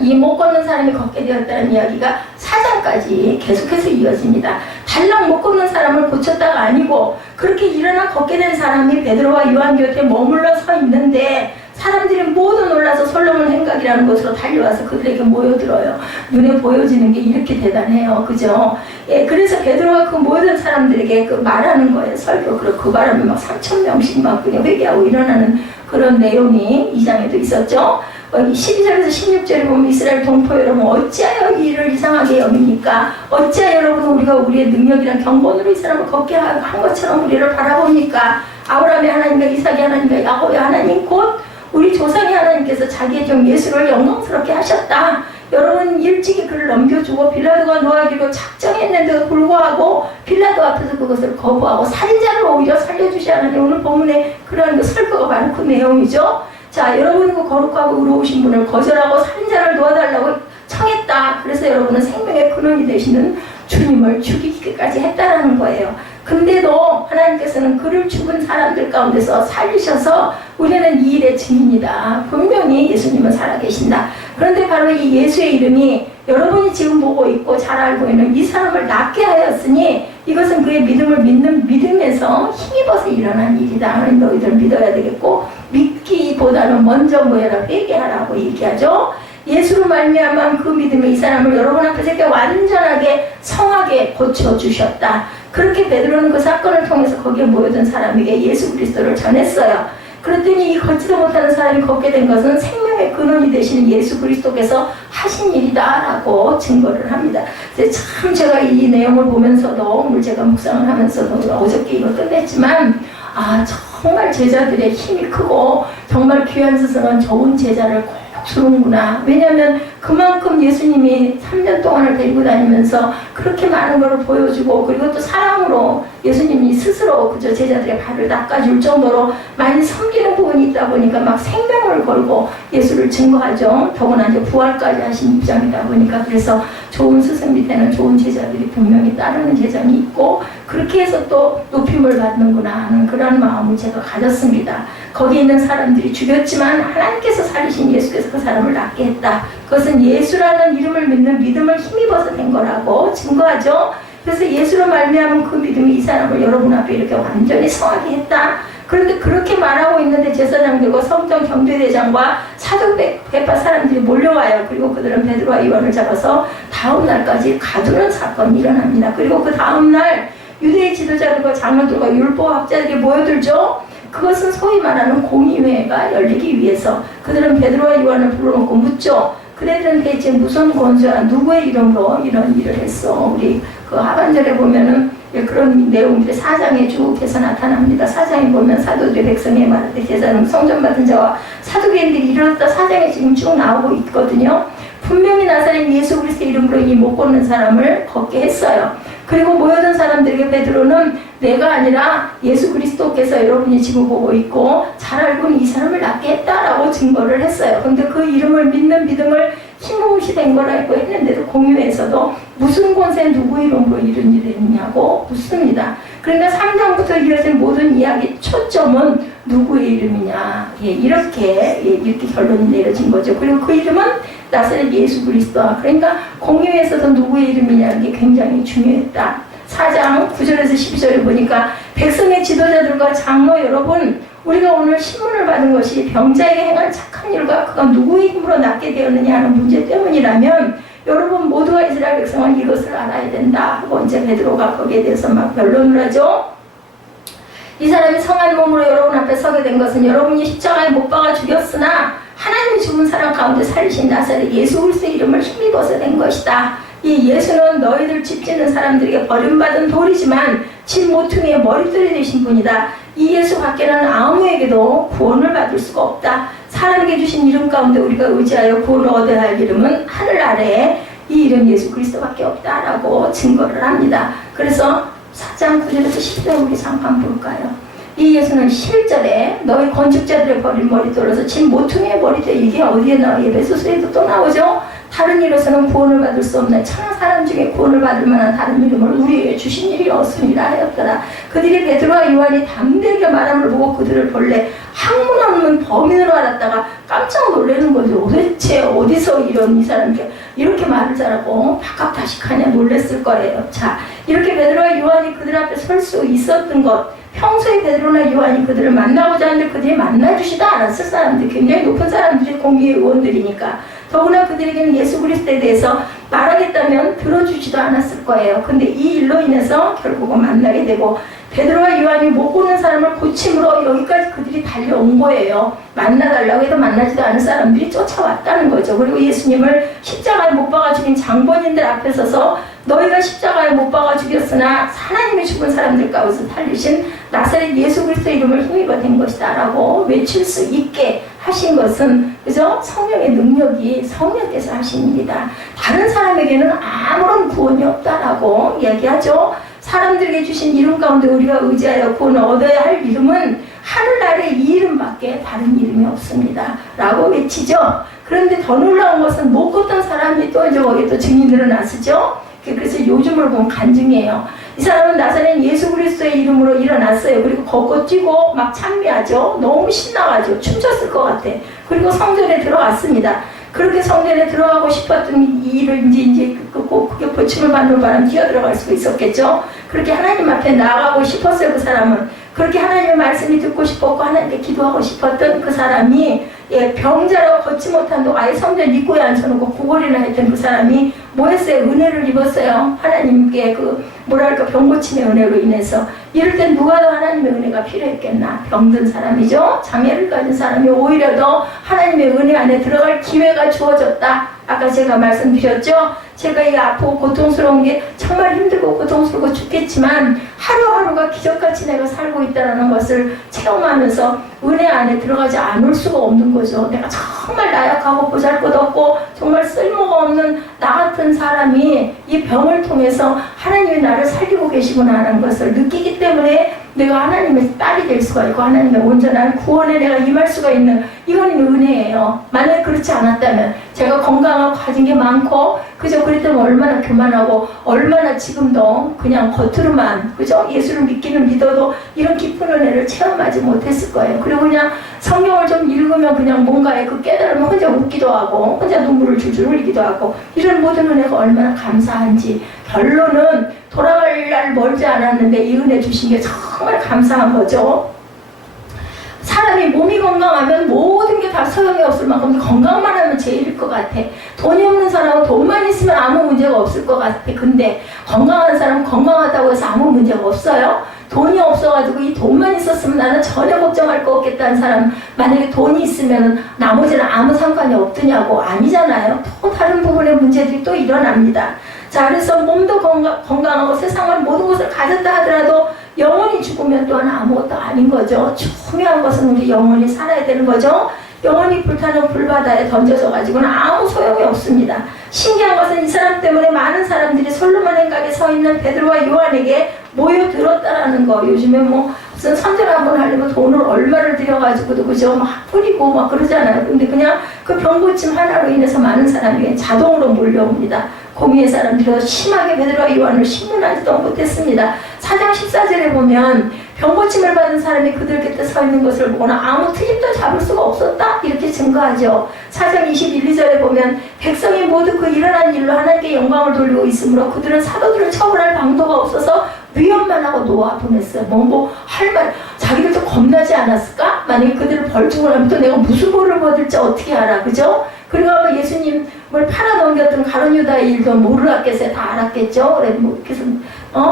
이 못 걷는 사람이 걷게 되었다는 이야기가 4장까지 계속해서 이어집니다. 달랑 못 걷는 사람을 고쳤다가 아니고 그렇게 일어나 걷게 된 사람이 베드로와 요한 곁에 머물러 서 있는데 사람들이 모두 놀라서 솔로몬 행각이라는 곳으로 달려와서 그들에게 모여들어요. 눈에 보여지는 게 이렇게 대단해요. 그죠? 그래서 베드로가 그 모든 사람들에게 그 말하는 거예요. 설교. 그리고 그 바람에 막 3,000명씩 막 그냥 회개하고 일어나는 그런 내용이 2장에도 있었죠. 12절에서 16절에 보면 이스라엘 동포 여러분 어찌하여 이 일을 이상하게 여깁니까? 어찌하여 여러분 우리가 우리의 능력이란 경건으로 이 사람을 걷게 한 것처럼 우리를 바라봅니까? 아브라함의 하나님과 이삭의 하나님과 야곱의 하나님 곧 우리 조상의 하나님께서 자기의 종 예수를 영광스럽게 하셨다. 여러분 일찍이 그를 넘겨주고 빌라도가 놓아기로 작정했는데도 불구하고 빌라도 앞에서 그것을 거부하고 살인자를 오히려 살려주시 하나님 오늘 본문에 그런 그 설교가 바로 그 내용이죠. 자, 여러분이 그 거룩하고 의로우신 분을 거절하고 살인자를 도와달라고 청했다. 그래서 여러분은 생명의 근원이 되시는 주님을 죽이기까지 했다라는 거예요. 근데도 하나님께서는 그를 죽은 사람들 가운데서 살리셔서 우리는 이 일의 증인이다. 분명히 예수님은 살아계신다. 그런데 바로 이 예수의 이름이 여러분이 지금 보고 있고 잘 알고 있는 이 사람을 낫게 하였으니 이것은 그의 믿음을 믿는 믿음에서 힘입어서 일어난 일이다. 하나님 너희들 믿어야 되겠고 믿기보다는 먼저 뭐해라 회개하라고 얘기하죠. 예수로 말미암아 그 믿음이 이 사람을 여러분 앞에서 이렇게 완전하게 성하게 고쳐주셨다. 그렇게 베드로는 그 사건을 통해서 거기에 모여든 사람에게 예수 그리스도를 전했어요. 그랬더니 이 걷지도 못하는 사람이 걷게 된 것은 생명의 근원이 되시는 예수 그리스도께서 하신 일이다라고 증거를 합니다. 참 제가 이 내용을 보면서도 오늘 제가 묵상을 하면서도 어저께 이거 끝냈지만 정말 제자들의 힘이 크고 정말 귀한 스승은 좋은 제자를 꼭 주는구나. 왜냐하면 그만큼 예수님이 3년 동안을 데리고 다니면서 그렇게 많은 것을 보여주고, 그리고 또 사랑으로 예수님이 스스로 그저 제자들의 발을 닦아줄 정도로 많이 섬기는 부분이 있다 보니까 막 생명을 걸고 예수를 증거하죠. 더구나 이제 부활까지 하신 입장이다 보니까. 그래서 좋은 스승 밑에는 좋은 제자들이 분명히 따르는 제자이 있고, 그렇게 해서 또 높임을 받는구나 하는 그런 마음을 제가 가졌습니다. 거기 있는 사람들이 죽였지만 하나님께서 살리신 예수께서 그 사람을 낫게 했다. 그것은 예수라는 이름을 믿는 믿음을 힘입어서 된 거라고 증거하죠. 그래서 예수로 말미암은 그 믿음이 이 사람을 여러분 앞에 이렇게 완전히 성하게 했다. 그런데 그렇게 말하고 있는데 제사장들과 성전 경비대장과 사두개파 사람들이 몰려와요. 그리고 그들은 베드로와 요한을 잡아서 다음 날까지 가두는 사건이 일어납니다. 그리고 그 다음 날 유대의 지도자들과 장로들과 율법학자들이 모여들죠. 그것은 소위 말하는 공의회가 열리기 위해서 그들은 베드로와 요한을 불러놓고 묻죠. 그들은 대체 무슨 권세와 누구의 이름으로 이런 일을 했어? 우리 그 하반절에 보면은 그런 내용들이 4장에 쭉 해서 나타납니다. 4장에 보면 사도들이 백성에 말할 때 제사장 성전 받은 자와 사두개인들이 이르렀다 4장에 지금 쭉 나오고 있거든요. 분명히 나사렛 예수 그리스도의 이름으로 이 못 걷는 사람을 걷게 했어요. 그리고 모여든 사람들에게 베드로는 내가 아니라 예수 그리스도께서 여러분이 지금 보고 있고 잘 알고는 이 사람을 낫게 했다라고 증거를 했어요. 그런데 그 이름을 믿는 믿음을 힘없이 된 거라고 했는데도 공유에서도 무슨 권세 누구 이름으로 이런 일을 했냐고 묻습니다. 그러니까 3장부터 이어진 모든 이야기 초점은 누구의 이름이냐, 이렇게 결론이 내려진 거죠. 그리고 그 이름은 나사렛 예수 그리스도와, 그러니까 공유에서도 누구의 이름이냐는 게 굉장히 중요했다. 4장 9절에서 12절에 보니까 백성의 지도자들과 장로 여러분, 우리가 오늘 신문을 받은 것이 병자에게 행한 착한 일과 그가 누구의 힘으로 낫게 되었느냐 하는 문제 때문이라면 여러분 모두가 이스라엘 백성은 이것을 알아야 된다 하고 이제 베드로가 거기에 대해서 막 변론을 하죠. 이 사람이 성한 몸으로 여러분 앞에 서게 된 것은 여러분이 십자가에 못 박아 죽였으나 하나님이 죽은 사람 가운데 살리신 나사렛 예수 그리스도의 이름을 힘입어서 된 것이다. 이 예수는 너희들 집 짓는 사람들에게 버림받은 돌이지만 집 모퉁이의 머리털이 되신 분이다. 이 예수 밖에는 아무에게도 구원을 받을 수가 없다. 사람에게 주신 이름 가운데 우리가 의지하여 구원을 얻어야 할 이름은 하늘 아래에 이 이름 예수 그리스도밖에 없다라고 증거를 합니다. 그래서 4장 9절에서 10절 우리 잠깐 볼까요? 이 예수는 11절에 너희 건축자들의 버린 머리돌에서 집 모퉁이의 머리돌, 이게 어디에 나와요? 에베소서에도 또 나오죠. 다른 이로서는 구원을 받을 수 없는 천하 사람 중에 구원을 받을 만한 다른 이름을 우리에게 주신 일이 없습니다 하였더라. 그들이 베드로와 요한이 담대하게 말함을 보고 그들을 본래 학문 없는 범인으로 알았다가 깜짝 놀라는 거죠. 도대체 어디서 이 사람이 이렇게 말을 잘하고 박학다식하냐 놀랬을 거예요. 자, 이렇게 베드로와 요한이 그들 앞에 설 수 있었던 것, 평소에 베드로나 요한이 그들을 만나고자 하는데 그들이 만나주지도 않았을 사람들, 굉장히 높은 사람들이 공의의 의원들이니까 더구나 그들에게는 예수 그리스도에 대해서 말하겠다면 들어주지도 않았을 거예요. 근데 이 일로 인해서 결국은 만나게 되고 베드로와 요한이 못 보는 사람을 고침으로 여기까지 그들이 달려온 거예요. 만나달라고 해도 만나지도 않은 사람들이 쫓아왔다는 거죠. 그리고 예수님을 십자가에 못 박아 죽인 장본인들 앞에 서서 너희가 십자가에 못 박아 죽였으나 하나님이 죽은 사람들 가운데서 살리신 나사렛 예수 그리스도 이름을 힘입어 된 것이다 라고 외칠 수 있게 하신 것은 그죠? 성령의 능력이 성령께서 하신 일이다. 다른 사람에게는 아무런 구원이 없다라고 이야기하죠. 사람들에게 주신 이름 가운데 우리가 의지하여 구원을 얻어야 할 이름은 하늘 아래 이 이름밖에 다른 이름이 없습니다 라고 외치죠. 그런데 더 놀라운 것은 못 걷던 사람이 또 이제 거기에 또 증인으로 나서죠. 그래서 요즘을 보면 간증이에요. 이 사람은 나사렛 예수 그리스도의 이름으로 일어났어요. 그리고 걷고 뛰고 막 찬미하죠. 너무 신나가지고 춤췄을 것 같아. 그리고 성전에 들어갔습니다. 그렇게 성전에 들어가고 싶었던 이 일을 이제 그게 보침을 받는 바람 뛰어들어갈 수가 있었겠죠. 그렇게 하나님 앞에 나아가고 싶었어요. 그 사람은 그렇게 하나님의 말씀이 듣고 싶었고 하나님께 기도하고 싶었던 그 사람이 병자로 걷지 못한 도 아예 성전 입구에 앉혀놓고 구걸이나 했던 그 사람이 뭐 했어요? 은혜를 입었어요. 하나님께 병 고침의 은혜로 인해서. 이럴 땐 누가 더 하나님의 은혜가 필요했겠나? 병든 사람이죠. 장애를 가진 사람이 오히려 더 하나님의 은혜 안에 들어갈 기회가 주어졌다. 아까 제가 말씀드렸죠. 제가 이 아프고 고통스러운 게 정말 힘들고 고통스럽고 죽겠지만 하루하루가 기적같이 내가 살고 있다는 것을 체험하면서 은혜 안에 들어가지 않을 수가 없는 거죠. 내가 정말 나약하고 보잘것없고 정말 쓸모가 없는 나 같은 사람이 이 병을 통해서 하나님이 나를 살리고 계시구나 하는 것을 느끼기 때문에 내가 하나님의 딸이 될 수가 있고 하나님의 온전한 구원에 내가 임할 수가 있는, 이건 은혜예요. 만약에 그렇지 않았다면 제가 건강하고 가진 게 많고 그저 그랬다면 얼마나 교만하고 얼마나 지금도 그냥 겉으로만 그죠? 예수를 믿기는 믿어도 이런 깊은 은혜를 체험하지 못했을 거예요. 그리고 그냥 성경을 좀 읽으면 그냥 뭔가에 그 깨달으면 혼자 웃기도 하고 혼자 눈물을 줄줄 흘리기도 하고, 이런 모든 은혜가 얼마나 감사한지, 결론은 돌아갈 날 멀지 않았는데 이 은혜 주신 게 정말 감사한 거죠. 사람이 몸이 건강하면 모든 게 다 소용이 없을 만큼 건강만 하면 제일일 것 같아. 돈이 없는 사람은 돈만 있으면 아무 문제가 없을 것 같아. 근데 건강한 사람은 건강하다고 해서 아무 문제가 없어요. 돈이 없어가지고 이 돈만 있었으면 나는 전혀 걱정할 거 없겠다는 사람, 만약에 돈이 있으면 나머지는 아무 상관이 없더냐고. 아니잖아요. 또 다른 부분의 문제들이 또 일어납니다. 자, 그래서 몸도 건강하고 세상을 모든 것을 가졌다 하더라도 영원히 죽으면 또한 아무것도 아닌 거죠. 중요한 것은 우리 영원히 살아야 되는 거죠. 영원히 불타는 불바다에 던져져 가지고는 아무 소용이 없습니다. 신기한 것은 이 사람 때문에 많은 사람들이 솔로몬 행각에 서 있는 베드로와 요한에게 모여들었다라는 거. 요즘에 뭐 무슨 선전 한번 하려면 돈을 얼마를 들여가지고도 그죠? 막 뿌리고 막 그러잖아요. 근데 그냥 그 병고침 하나로 인해서 많은 사람이 자동으로 몰려옵니다. 고미의 사람들이 심하게 베드로와 요한을 신문하지도 못했습니다. 4장 14절에 보면 병고침을 받은 사람이 그들 곁에 서 있는 것을 보거나 아무 트집도 잡을 수가 없었다 이렇게 증거하죠. 4장 21, 2절에 보면 백성이 모두 그 일어난 일로 하나님께 영광을 돌리고 있으므로 그들은 사도들을 처벌할 방도가 없어서 위협만 하고 놓아 보냈어요. 뭐 할 말, 자기들도 겁나지 않았을까? 만약에 그들을 벌중을 하면 또 내가 무슨 벌을 받을지 어떻게 알아, 그죠? 그리고 아마 예수님을 팔아넘겼던 가룟 유다의 일도 모르겠어요. 다 알았겠죠. 그래 뭐 이렇게 해서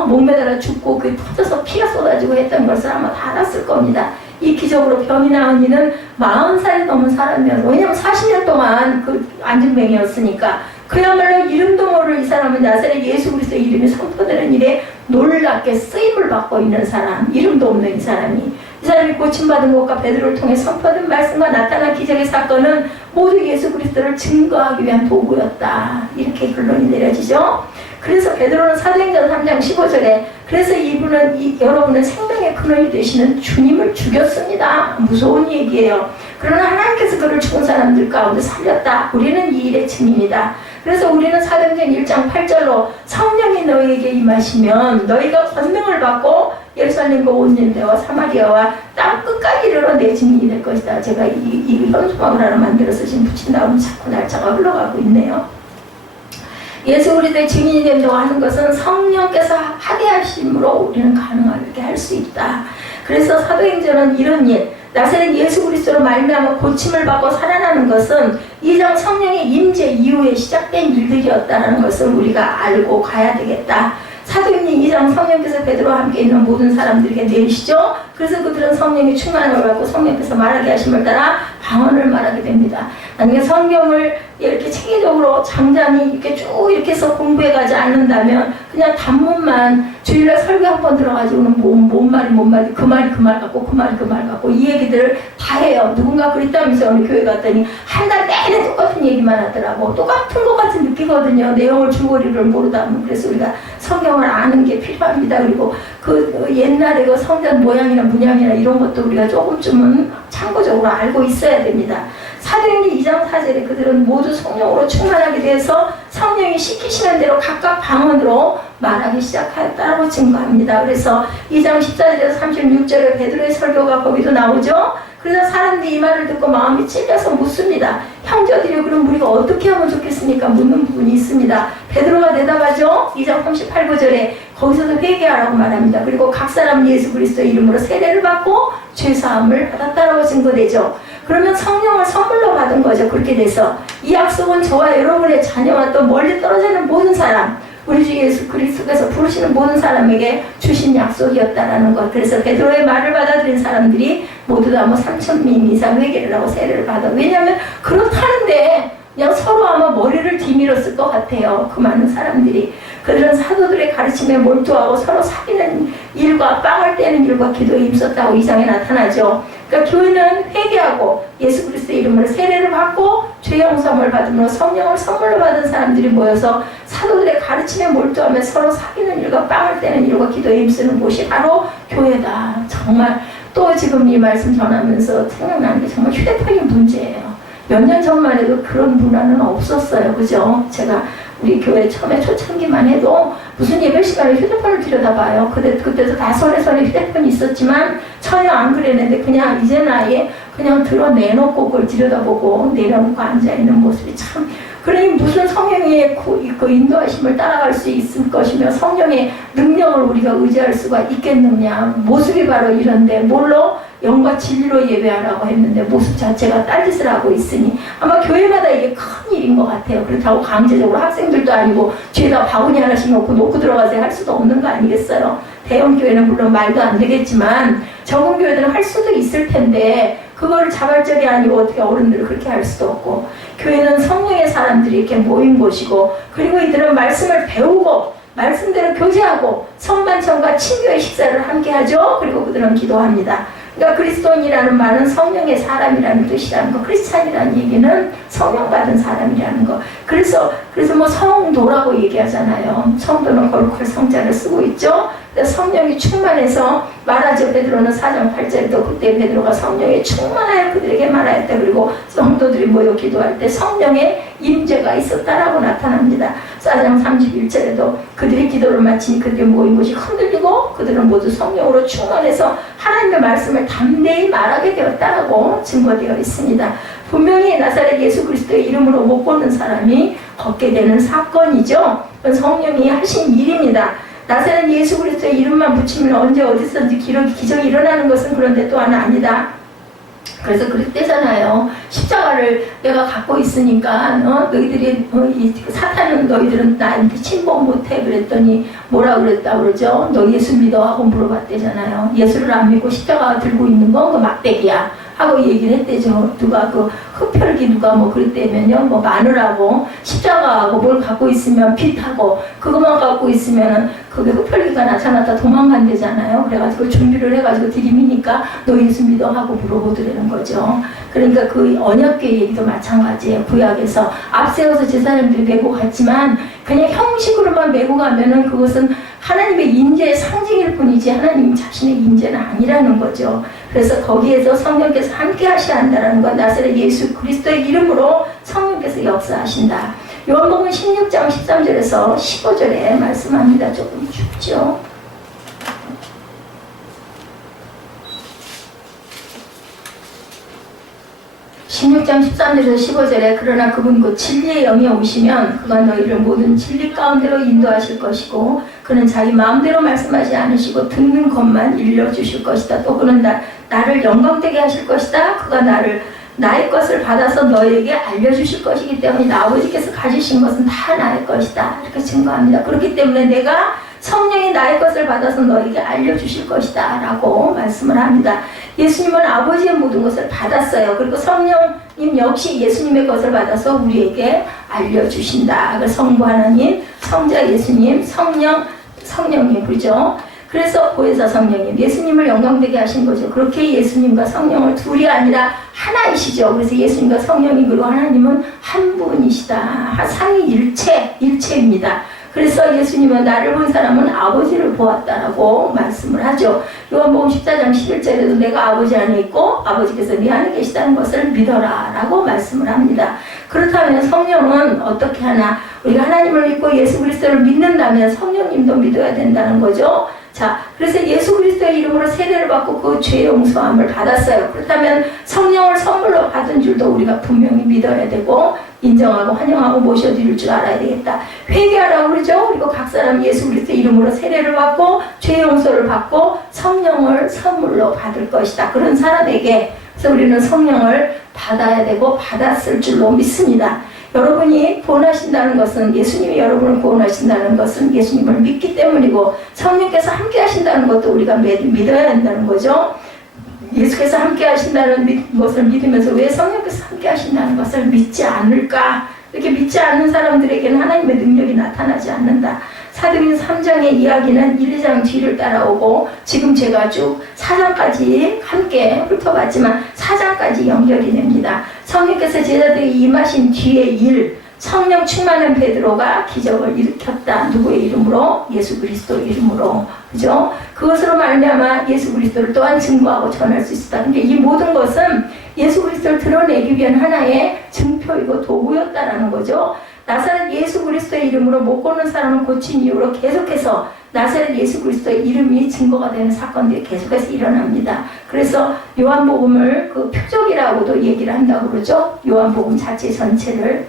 목매달아 죽고 그게 터져서 피가 쏟아지고 했던 것을 아마 다 알았을 겁니다. 이 기적으로 병이 나은 이는 40살이 넘은 사람이었어요. 왜냐면 40년 동안 그 안진뱅이였으니까. 그야말로 이름도 모를 이 사람은 나사렛 예수 그리스도의 이름이 선포되는 일에 놀랍게 쓰임을 받고 있는 사람, 이름도 없는 이 사람이 고침받은 것과 베드로를 통해 선포된 말씀과 나타난 기적의 사건은 모두 예수 그리스도를 증거하기 위한 도구였다. 이렇게 결론이 내려지죠. 그래서 베드로는 사도행전 3장 15절에 그래서 여러분은 생명의 근원이 되시는 주님을 죽였습니다. 무서운 얘기예요. 그러나 하나님께서 그를 죽은 사람들 가운데 살렸다. 우리는 이 일의 증인이다. 그래서 우리는 사도행전 1장 8절로 성령이 너희에게 임하시면 너희가 권능을 받고 예루살렘과 온 유대와 사마리아와 땅 끝까지 이르러 내 증인이 될 것이다. 제가 이 현수막을 하나 만들어서 지금 붙인 다음에 자꾸 날짜가 흘러가고 있네요. 예수 그리스도의 증인이 된다고 하는 것은 성령께서 하게 하심으로 우리는 가능하게 할 수 있다. 그래서 사도행전은 이런 일, 나사렛 예수 그리스도로 말미암아 고침을 받고 살아나는 것은 2장 성령의 임재 이후에 시작된 일들이었다는 것을 우리가 알고 가야 되겠다. 사도행전 2장 성령께서 베드로와 함께 있는 모든 사람들에게 내리시죠. 그래서 그들은 성령의 충만함을 받고 성령께서 말하게 하심을 따라 방언을 말하게 됩니다. 만약에 성경을 이렇게 체계적으로 장장이 이렇게 쭉 이렇게 해서 공부해가지 않는다면 그냥 단문만 주일날 설교 한 번 들어가지고는 뭔 말이 그 말이 그 말 같고 그 말이 그 말 같고 이 얘기들을 다 해요. 누군가 그랬다면서 어느 교회 갔더니 한 달 내내 똑같은 얘기만 하더라고. 똑같은 것 같이 느끼거든요. 내용을 줄거리를 모르다 보면. 그래서 우리가 성경을 아는 게 필요합니다. 그리고 그 옛날에 그 성전 모양이나 문양이나 이런 것도 우리가 조금쯤은 참고적으로 알고 있어야 됩니다. 사도행전 2장 4절에 그들은 모두 성령으로 충만하게 돼서 성령이 시키시는 대로 각각 방언으로 말하기 시작하였다고 증거합니다. 그래서 2장 14절에서 36절에 베드로의 설교가 거기도 나오죠. 그래서 사람들이 이 말을 듣고 마음이 찔려서 묻습니다. 형제들이여 그럼 우리가 어떻게 하면 좋겠습니까? 묻는 부분이 있습니다. 베드로가 대답하죠. 2장 38절에 거기서도 회개하라고 말합니다. 그리고 각 사람 예수 그리스도의 이름으로 세례를 받고 죄사함을 받았다라고 증거되죠. 그러면 성령을 선물로 받은 거죠. 그렇게 돼서 이 약속은 저와 여러분의 자녀와 또 멀리 떨어져 있는 모든 사람, 우리 주 예수 그리스도께서 부르시는 모든 사람에게 주신 약속이었다라는 것. 그래서 베드로의 말을 받아들인 사람들이 모두 다 3,000명 이상 회개를 하고 세례를 받아. 왜냐하면 그렇다는데 그냥 서로 아마 머리를 뒤밀었을 것 같아요. 그 많은 사람들이. 그들은 사도들의 가르침에 몰두하고 서로 사귀는 일과 빵을 떼는 일과 기도에 힘썼다고 2장에 나타나죠. 그러니까 교회는 회개하고 예수 그리스도의 이름으로 세례를 받고 죄 용서함을 받음으로 성령을 선물로 받은 사람들이 모여서 사도들의 가르침에 몰두하며 서로 사귀는 일과 빵을 떼는 일과 기도에 힘쓰는 곳이 바로 교회다. 정말 또 지금 이 말씀 전하면서 생각나는 게 정말 휴대폰이 문제예요. 몇 년 전만 해도 그런 문화는 없었어요. 그죠? 제가 우리 교회 처음에 초창기만 해도 무슨 예배 시간에 휴대폰을 들여다봐요. 그때도 다 손에 휴대폰이 있었지만 전혀 안 그랬는데 그냥 이제는 아예 그냥 내놓고 그걸 들여다보고 내려놓고 앉아있는 모습이 참, 그러니 무슨 성령의 그 인도하심을 따라갈 수 있을 것이며 성령의 능력을 우리가 의지할 수가 있겠느냐. 모습이 바로 이런데 뭘로? 영과 진리로 예배하라고 했는데 모습 자체가 딴짓을 하고 있으니 아마 교회마다 이게 큰 일인 것 같아요. 그렇다고 강제적으로 학생들도 아니고 뒤에다 바구니 하나씩 놓고 들어가세요 할 수도 없는 거 아니겠어요? 대형 교회는 물론 말도 안 되겠지만 적은 교회들은 할 수도 있을 텐데 그거를 자발적이 아니고 어떻게 어른들을 그렇게 할 수도 없고, 교회는 성령의 사람들이 이렇게 모인 곳이고, 그리고 이들은 말씀을 배우고 말씀대로 교제하고 성만찬과 친교의 식사를 함께 하죠. 그리고 그들은 기도합니다. 그러니까 그리스도인이라는 말은 성령의 사람이라는 뜻이라는 거, 크리스찬이라는 얘기는 성령 받은 사람이라는 거. 그래서 뭐 성도라고 얘기하잖아요. 성도는 거룩할 성자를 쓰고 있죠. 성령이 충만해서 말하죠. 베드로는 4장 8절에도 그때 베드로가 성령에 충만하여 그들에게 말하였다. 그리고 성도들이 모여 기도할 때 성령의 임재가 있었다라고 나타납니다. 4장 31절에도 그들이 기도를 마치니 그들이 모인 곳이 흔들리고 그들은 모두 성령으로 충만해서 하나님의 말씀을 담대히 말하게 되었다라고 증거되어 있습니다. 분명히 나사렛 예수 그리스도의 이름으로 못 걷는 사람이 걷게 되는 사건이죠. 성령이 하신 일입니다. 나사렛 예수 그리스도의 이름만 붙이면 언제 어디서든지 기적이 일어나는 것은 그런데 또한 아니다. 그래서 그랬대잖아요. 십자가를 내가 갖고 있으니까 너희들이 사탄은 너희들은 나한테 침범 못해 그랬더니 뭐라 그랬다 그러죠? 너 예수 믿어 하고 물어봤대잖아요. 예수를 안 믿고 십자가 들고 있는 건 그 막대기야 하고 얘기를 했대죠. 누가 그 흡혈귀 누가 뭐 그랬다면요, 뭐 마늘하고 십자가하고 뭘 갖고 있으면 빛하고 그것만 갖고 있으면은 그게 흡혈귀가 나타났다 도망간대잖아요. 그래가지고 준비를 해가지고 들이미니까 너 예수 믿어 하고 물어보더라는 거죠. 그러니까 그 언약궤 얘기도 마찬가지예요. 구약에서 앞세워서 제사장들이 메고 갔지만 그냥 형식으로만 메고 가면은 그것은 하나님의 인재의 상징일 뿐이지 하나님 자신의 인재는 아니라는 거죠. 그래서 거기에서 성령께서 함께 하셔야 한다는 건 나사렛 예수 그리스도의 이름으로 성령께서 역사하신다. 요한복음 16장 13절에서 15절에 말씀합니다. 조금 춥죠. 16장 13절에서 15절에 그러나 그분 곧 진리의 영이 오시면 그가 너희를 모든 진리 가운데로 인도하실 것이고 그는 자기 마음대로 말씀하지 않으시고 듣는 것만 일러주실 것이다. 또 그는 나를 영광되게 하실 것이다. 그가 나의 것을 받아서 너희에게 알려주실 것이기 때문에 아버지께서 가지신 것은 다 나의 것이다. 이렇게 증거합니다. 그렇기 때문에 내가 성령이 나의 것을 받아서 너에게 알려주실 것이다 라고 말씀을 합니다. 예수님은 아버지의 모든 것을 받았어요. 그리고 성령님 역시 예수님의 것을 받아서 우리에게 알려주신다. 성부 하나님, 성자 예수님, 성령님, 그죠? 그래서 보혜사 성령님, 예수님을 영광되게 하신 거죠. 그렇게 예수님과 성령을 둘이 아니라 하나이시죠. 그래서 예수님과 성령이 그리고 하나님은 한 분이시다. 삼위일체입니다. 그래서 예수님은 나를 본 사람은 아버지를 보았다라고 말씀을 하죠. 요한복음 14장 11절에도 내가 아버지 안에 있고 아버지께서 네 안에 계시다는 것을 믿어라 라고 말씀을 합니다. 그렇다면 성령은 어떻게 하나? 우리가 하나님을 믿고 예수 그리스도를 믿는다면 성령님도 믿어야 된다는 거죠. 자, 그래서 예수 그리스도의 이름으로 세례를 받고 그 죄 용서함을 받았어요. 그렇다면 성령을 선물로 받은 줄도 우리가 분명히 믿어야 되고 인정하고 환영하고 모셔드릴 줄 알아야 되겠다. 회개하라고 그러죠. 그리고 각 사람 예수 그리스도의 이름으로 세례를 받고 죄 용서를 받고 성령을 선물로 받을 것이다. 그런 사람에게 그래서 우리는 성령을 받아야 되고 받았을 줄로 믿습니다. 여러분이 구원하신다는 것은 예수님이 여러분을 구원하신다는 것은 예수님을 믿기 때문이고 성령께서 함께 하신다는 것도 우리가 믿어야 한다는 거죠. 예수께서 함께 하신다는 것을 믿으면서 왜 성령께서 함께 하신다는 것을 믿지 않을까? 이렇게 믿지 않는 사람들에게는 하나님의 능력이 나타나지 않는다. 사도행전 3장의 이야기는 1, 2장 뒤를 따라오고 지금 제가 쭉 4장까지 함께 훑어봤지만 4장까지 연결이 됩니다. 성령께서 제자들에게 임하신 뒤의 일, 성령 충만한 베드로가 기적을 일으켰다. 누구의 이름으로? 예수 그리스도 이름으로. 그죠? 그것으로 말미암아 예수 그리스도를 또한 증거하고 전할 수 있었다. 근데 이 모든 것은 예수 그리스도를 드러내기 위한 하나의 증표이고 도구였다라는 거죠. 나사렛 예수 그리스도의 이름으로 못 걷는 사람을 고친 이후로 계속해서 나사렛 예수 그리스도의 이름이 증거가 되는 사건들이 계속해서 일어납니다. 그래서 요한복음을 그 표적이라고도 얘기를 한다고 그러죠. 요한복음 자체 전체를.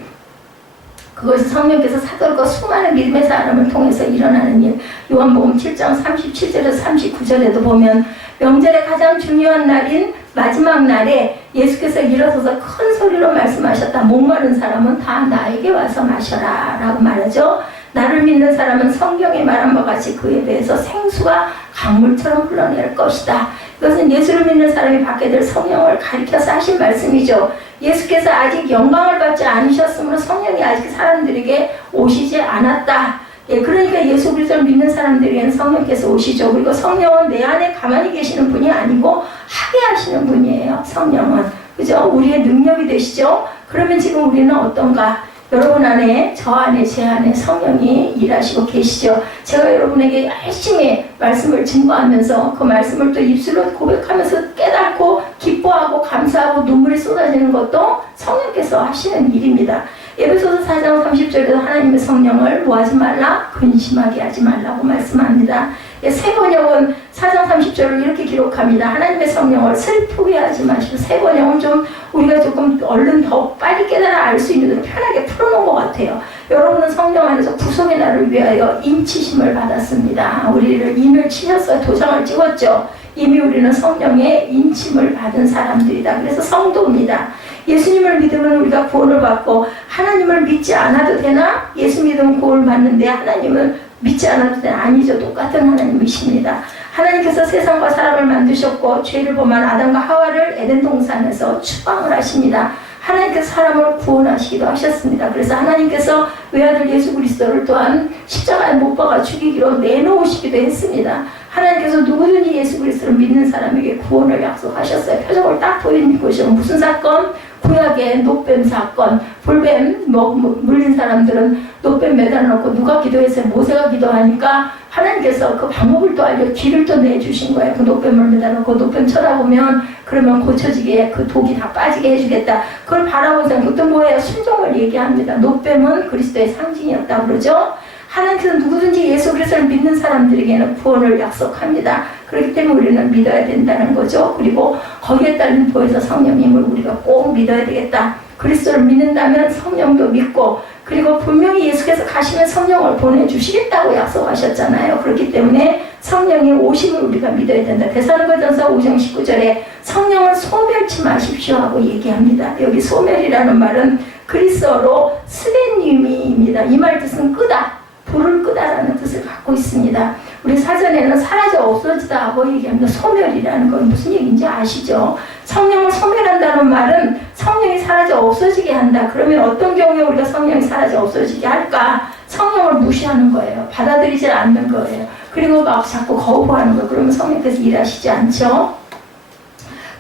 그것이 성령께서 사도들과 수많은 믿음의 사람을 통해서 일어나는 일. 요한복음 7장 37절에서 39절에도 보면 명절의 가장 중요한 날인 마지막 날에 예수께서 일어서서 큰 소리로 말씀하셨다. 목마른 사람은 다 나에게 와서 마셔라 라고 말하죠. 나를 믿는 사람은 성경에 말한 바 같이 그에 대해서 생수가 강물처럼 흘러낼 것이다. 이것은 예수를 믿는 사람이 받게 될 성령을 가리켜서 하신 말씀이죠. 예수께서 아직 영광을 받지 않으셨으므로 성령이 아직 사람들에게 오시지 않았다. 예, 그러니까 예수 그리스도를 믿는 사람들에게는 성령께서 오시죠. 그리고 성령은 내 안에 가만히 계시는 분이 아니고 하게 하시는 분이에요. 성령은. 그죠? 우리의 능력이 되시죠? 그러면 지금 우리는 어떤가? 여러분 안에, 저 안에, 제 안에 성령이 일하시고 계시죠. 제가 여러분에게 열심히 말씀을 증거하면서 그 말씀을 또 입술로 고백하면서 깨닫고 기뻐하고 감사하고 눈물이 쏟아지는 것도 성령께서 하시는 일입니다. 에베소서 4장 30절에도 하나님의 성령을 뭐하지 말라? 근심하게 하지 말라고 말씀합니다. 세 번역은 4장 30절을 이렇게 기록합니다. 하나님의 성령을 슬프게 하지 마시고, 세 번역은 좀 우리가 조금 얼른 더 빨리 깨달아 알 수 있는 대로 편하게 풀어놓은 것 같아요. 여러분은 성령 안에서 구속의 날을 위하여 인치심을 받았습니다. 우리를 인을 치셨어요. 도장을 찍었죠. 이미 우리는 성령의 인침을 받은 사람들이다. 그래서 성도입니다. 예수님을 믿으면 우리가 구원을 받고, 하나님을 믿지 않아도 되나? 예수 믿으면 구원을 받는데 하나님을 믿지 않아도 되나? 아니죠. 똑같은 하나님이십니다. 하나님께서 세상과 사람을 만드셨고 죄를 범한 아담과 하와를 에덴 동산에서 추방을 하십니다. 하나님께서 사람을 구원하시기도 하셨습니다. 그래서 하나님께서 외아들 예수 그리스도를 또한 십자가에 못 박아 죽이기로 내놓으시기도 했습니다. 하나님께서 누구든지 예수 그리스도를 믿는 사람에게 구원을 약속하셨어요. 표적을 딱 보이는 것이 무슨 사건? 구약의 노뱀 사건. 볼뱀 물린 사람들은 노뱀 매달아놓고 누가 기도했어요? 모세가 기도하니까 하나님께서 그 방법을 또 알려 길을 또 내주신 거예요. 그 노뱀을 매달아놓고 노뱀 쳐다보면 그러면 고쳐지게 그 독이 다 빠지게 해주겠다. 그걸 바라보자. 그것도 뭐예요? 순종을 얘기합니다. 노뱀은 그리스도의 상징이었다고 그러죠. 하나님께서 누구든지 예수 그리스도를 믿는 사람들에게는 구원을 약속합니다. 그렇기 때문에 우리는 믿어야 된다는 거죠. 그리고 거기에 따른 보혜사 성령님을 우리가 꼭 믿어야 되겠다. 그리스도를 믿는다면 성령도 믿고, 그리고 분명히 예수께서 가시면 성령을 보내주시겠다고 약속하셨잖아요. 그렇기 때문에 성령의 오심을 우리가 믿어야 된다. 데살로니가전서 5장 19절에 성령을 소멸치 마십시오 하고 얘기합니다. 여기 소멸이라는 말은 그리스어로 스베님입니다. 이 말 뜻은 끄다, 불을 끄다라는 뜻을 갖고 있습니다. 우리 사전에는 사라져 없어지다 하고 얘기합니다. 소멸이라는 건 무슨 얘기인지 아시죠? 성령을 소멸한다는 말은 성령이 사라져 없어지게 한다. 그러면 어떤 경우에 우리가 성령이 사라져 없어지게 할까? 성령을 무시하는 거예요. 받아들이지 않는 거예요. 그리고 막 자꾸 거부하는 거예요. 그러면 성령께서 일하시지 않죠?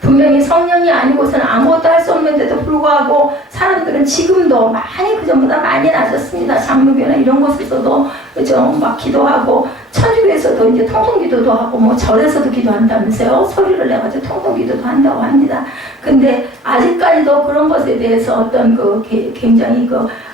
분명히 성령이 아니고서는 아무것도 할 수 없는데도 불구하고 사람들은 지금도 많이 그전보다 많이 나아졌습니다. 장로교나 이런 곳에서도 그죠? 막 기도하고, 천주교에서도 이제 통성기도도 하고, 뭐 절에서도 기도한다면서요. 소리를 내가지고 통성기도도 한다고 합니다. 근데 아직까지도 그런 것에 대해서 어떤 굉장히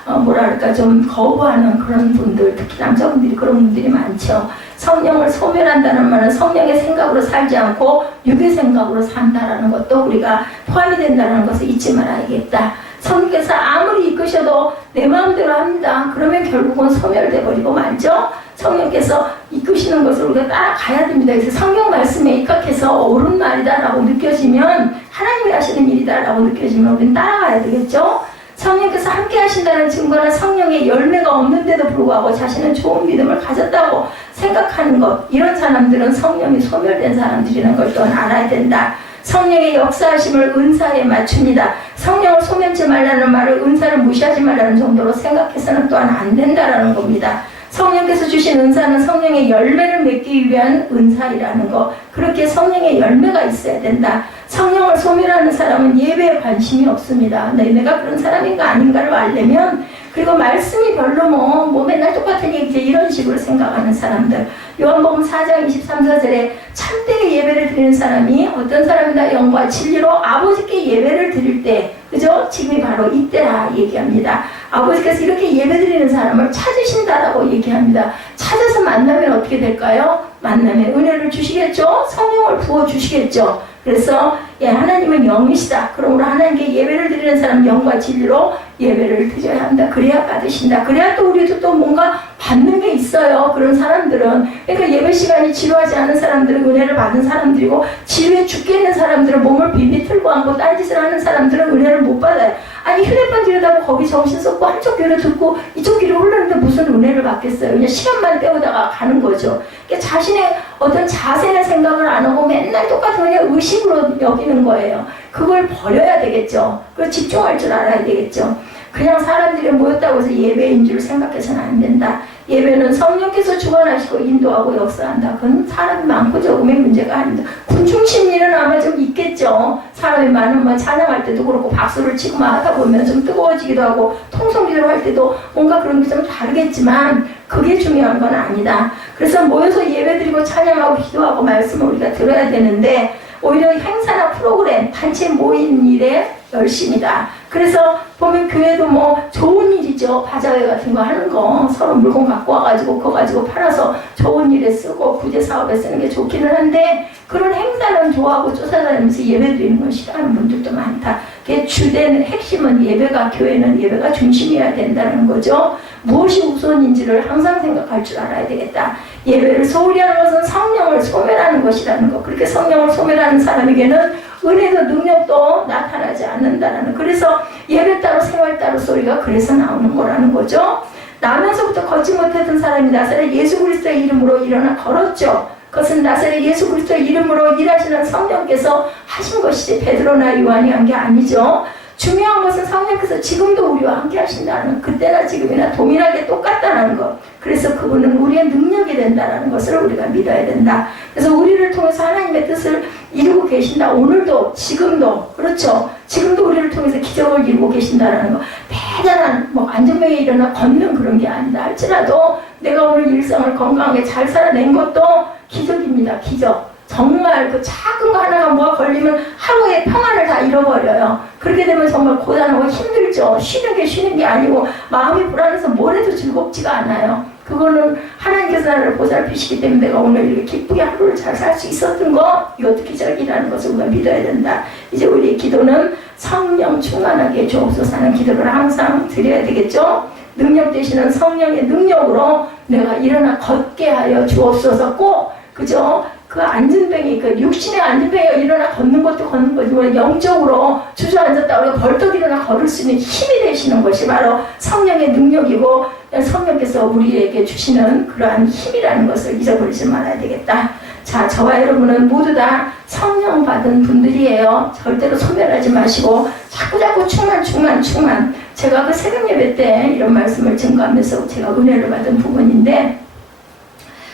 뭐랄까 좀 거부하는 그런 분들, 특히 남자분들이 그런 분들이 많죠. 성령을 소멸한다는 말은 성령의 생각으로 살지 않고 육의 생각으로 산다라는 것도 우리가 포함이 된다는 것을 잊지 말아야겠다. 성령께서 아무리 이끄셔도 내 마음대로 합니다. 그러면 결국은 소멸돼 버리고 말죠. 성령께서 이끄시는 것을 우리가 따라가야 됩니다. 그래서 성경 말씀에 입각해서 옳은 말이다라고 느껴지면, 하나님이 하시는 일이다라고 느껴지면 우리는 따라가야 되겠죠. 성령께서 함께 하신다는 증거는 성령의 열매가 없는데도 불구하고 자신은 좋은 믿음을 가졌다고 생각하는 것, 이런 사람들은 성령이 소멸된 사람들이라는 걸 또한 알아야 된다. 성령의 역사하심을 은사에 맞춥니다. 성령을 소멸치 말라는 말을 은사를 무시하지 말라는 정도로 생각해서는 또한 안 된다라는 겁니다. 성령께서 주신 은사는 성령의 열매를 맺기 위한 은사이라는 거. 그렇게 성령의 열매가 있어야 된다. 성령을 소멸하는 사람은 예배에 관심이 없습니다. 내가 그런 사람인가 아닌가를 알려면, 그리고 말씀이 별로 뭐 맨날 똑같은 얘기지 이런 식으로 생각하는 사람들. 요한복음 4장 23절에 참되게 예배를 드리는 사람이 어떤 사람이다 영과 진리로 아버지께 예배를 드릴 때, 그죠? 지금이 바로 이때라 얘기합니다. 아버지께서 이렇게 예배 드리는 사람을 찾으신다라고 얘기합니다. 찾아서 만나면 어떻게 될까요? 만나면 은혜를 주시겠죠? 성령을 부어주시겠죠? 그래서 하나님은 영이시다. 그러므로 하나님께 예배를 드리는 사람 영과 진리로 예배를 드려야 한다. 그래야 받으신다. 그래야 또 우리도 또 뭔가 받는 게 있어요. 그런 사람들은. 그러니까 예배 시간이 지루하지 않은 사람들은 은혜를 받은 사람들이고, 지루해 죽겠는 사람들은 몸을 빈비 틀고 앉고 딴짓을 하는 사람들은 은혜를 못 받아요. 아니 휴대폰 들여다보고 거기 정신 쏟고 한쪽 귀로 듣고 이쪽 귀로 흘렀는데 무슨 은혜를 받겠어요. 그냥 시간만 때우다가 가는 거죠. 그러니까 자신의 어떤 자세나 생각을 안 하고 맨날 똑같은 그냥 의식으로 여기는 거예요. 그걸 버려야 되겠죠. 그걸 집중할 줄 알아야 되겠죠. 그냥 사람들이 모였다고 해서 예배인 줄 생각해서는 안 된다. 예배는 성령께서 주관하시고 인도하고 역사한다. 그건 사람이 많고 적음의 문제가 아닙니다. 군중 심리는 아마 좀 있겠죠. 사람이 많으면 찬양할 때도 그렇고 박수를 치고 막 하다 보면 좀 뜨거워지기도 하고 통성기도를 할 때도 뭔가 그런 게 좀 다르겠지만 그게 중요한 건 아니다. 그래서 모여서 예배드리고 찬양하고 기도하고 말씀을 우리가 들어야 되는데, 오히려 행사나 프로그램, 단체 모임 일에 열심이다. 그래서 보면 교회도 뭐 좋은 일이죠. 바자회 같은 거 하는 거, 서로 물건 갖고 와가지고 그거 가지고 팔아서 좋은 일에 쓰고 구제 사업에 쓰는 게 좋기는 한데, 그런 행사는 좋아하고 쫓아다니면서 예배 드리는 걸 싫어하는 분들도 많다. 그게 주된 핵심은 예배가, 교회는 예배가 중심이어야 된다는 거죠. 무엇이 우선인지를 항상 생각할 줄 알아야 되겠다. 예배를 소홀히 하는 것은 성령을 소멸하는 것이라는 거. 그렇게 성령을 소멸하는 사람에게는 은혜도 능력도 나타나지 않는다라는. 그래서 예배 따로 생활 따로 소리가 그래서 나오는 거라는 거죠. 나면서부터 걷지 못했던 사람이 나사렛 예수 그리스도의 이름으로 일어나 걸었죠. 그것은 나사렛 예수 그리스도의 이름으로 일하시는 성령께서 하신 것이지 베드로나 요한이 한 게 아니죠. 중요한 것은 성령께서 지금도 우리와 함께 하신다는, 그때나 지금이나 동일하게 똑같다는 것. 그래서 그분은 우리의 능력이 된다는 것을 우리가 믿어야 된다. 그래서 우리를 통해서 하나님의 뜻을 이루고 계신다. 오늘도, 지금도, 그렇죠. 지금도 우리를 통해서 기적을 이루고 계신다는 거. 대단한 안전병에 일어나 걷는 그런 게 아니다 할지라도 내가 오늘 일상을 건강하게 잘 살아낸 것도 기적입니다. 기적. 정말 그 작은 거 하나가 뭐가 걸리면 하루의 평안을 다 잃어버려요. 그렇게 되면 정말 고단하고 힘들죠. 쉬는 게 아니고 마음이 불안해서 뭘 해도 즐겁지가 않아요. 그거는 하나님께서 나를 보살피시기 때문에 내가 오늘 이렇게 기쁘게 하루를 잘 살 수 있었던 거, 이것도 기적이라는 것을 우리가 믿어야 된다. 이제 우리의 기도는 성령 충만하게 주옵소서 하는 기도를 항상 드려야 되겠죠. 능력 되시는 성령의 능력으로 내가 일어나 걷게 하여 주옵소서. 꼭 그죠? 그 안전병이, 그 육신의 안전병이가 일어나 걷는 것도 걷는 거지만 영적으로 주저앉았다 우리가 벌떡 일어나 걸을 수 있는 힘이 되시는 것이 바로 성령의 능력이고, 성령께서 우리에게 주시는 그러한 힘이라는 것을 잊어버리지 말아야 되겠다. 자, 저와 여러분은 모두 다 성령 받은 분들이에요. 절대로 소멸하지 마시고 자꾸 충만. 제가 그 새벽 예배 때 이런 말씀을 증거하면서 제가 은혜를 받은 부분인데,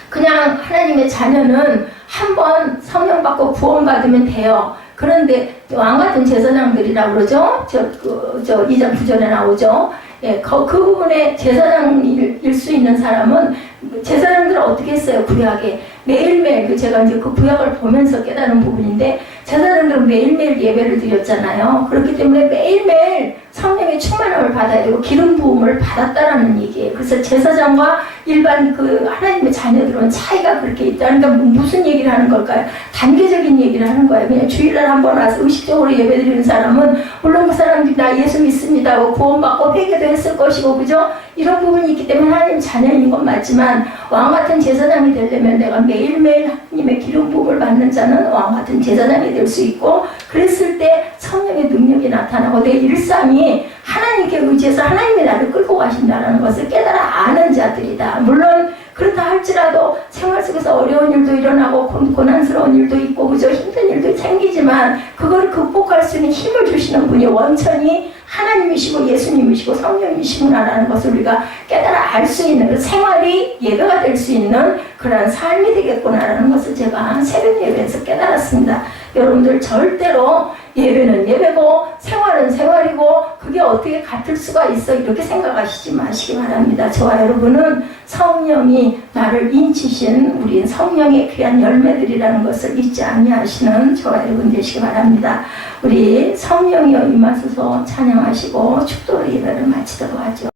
그냥 하나님의 자녀는 한번 성령 받고 구원 받으면 돼요. 그런데 왕같은 제사장들이라고 그러죠. 저 2장 9절에 나오죠. 예, 그 부분에 제사장일 수 있는 사람은, 제사장들은 어떻게 했어요? 구약에 매일매일, 제가 이제 그 구약을 보면서 깨달은 부분인데, 제사장들은 매일매일 예배를 드렸잖아요. 그렇기 때문에 매일매일 성령의 충만함을 받아야 되고 기름 부음을 받았다라는 얘기예요. 그래서 제사장과 일반 그 하나님의 자녀들은 차이가 그렇게 있다. 그러니까 무슨 얘기를 하는 걸까요? 단계적인 얘기를 하는 거예요. 그냥 주일날 한번 와서 의식적으로 예배드리는 사람은 물론 그 사람들이 나 예수 믿습니다 하고 구원받고 회개도 했을 것이고, 그죠? 이런 부분이 있기 때문에 하나님 자녀인 건 맞지만, 왕같은 제사장이 되려면 내가 매일매일 하나님의 기름 부음을 받는 자는 왕같은 제사장이 될 수 있고, 그랬을 때 성령의 능력이 나타나고 내 일상이 하나님께 의지해서 하나님이 나를 끌고 가신다는 것을 깨달아 아는 자들이다. 물론 그렇다 할지라도 생활 속에서 어려운 일도 일어나고 고난스러운 일도 있고 그저 힘든 일도 생기지만 그거를 극복할 수 있는 힘을 주시는 분이 원천이 하나님이시고 예수님이시고 성령이시구나라는 것을 우리가 깨달아 알 수 있는 그 생활이 예배가 될 수 있는 그러한 삶이 되겠구나라는 것을 제가 새벽 예배에서 깨달았습니다. 여러분들 절대로 예배는 예배고 생활은 생활이고 그게 어떻게 같을 수가 있어 이렇게 생각하시지 마시기 바랍니다. 저와 여러분은 성령이 나를 인치신 우리 성령의 귀한 열매들이라는 것을 잊지 아니하시는 저와 여러분 되시기 바랍니다. 우리 성령이여 임하소서 찬양하시고 축도로 예배를 마치도록 하죠.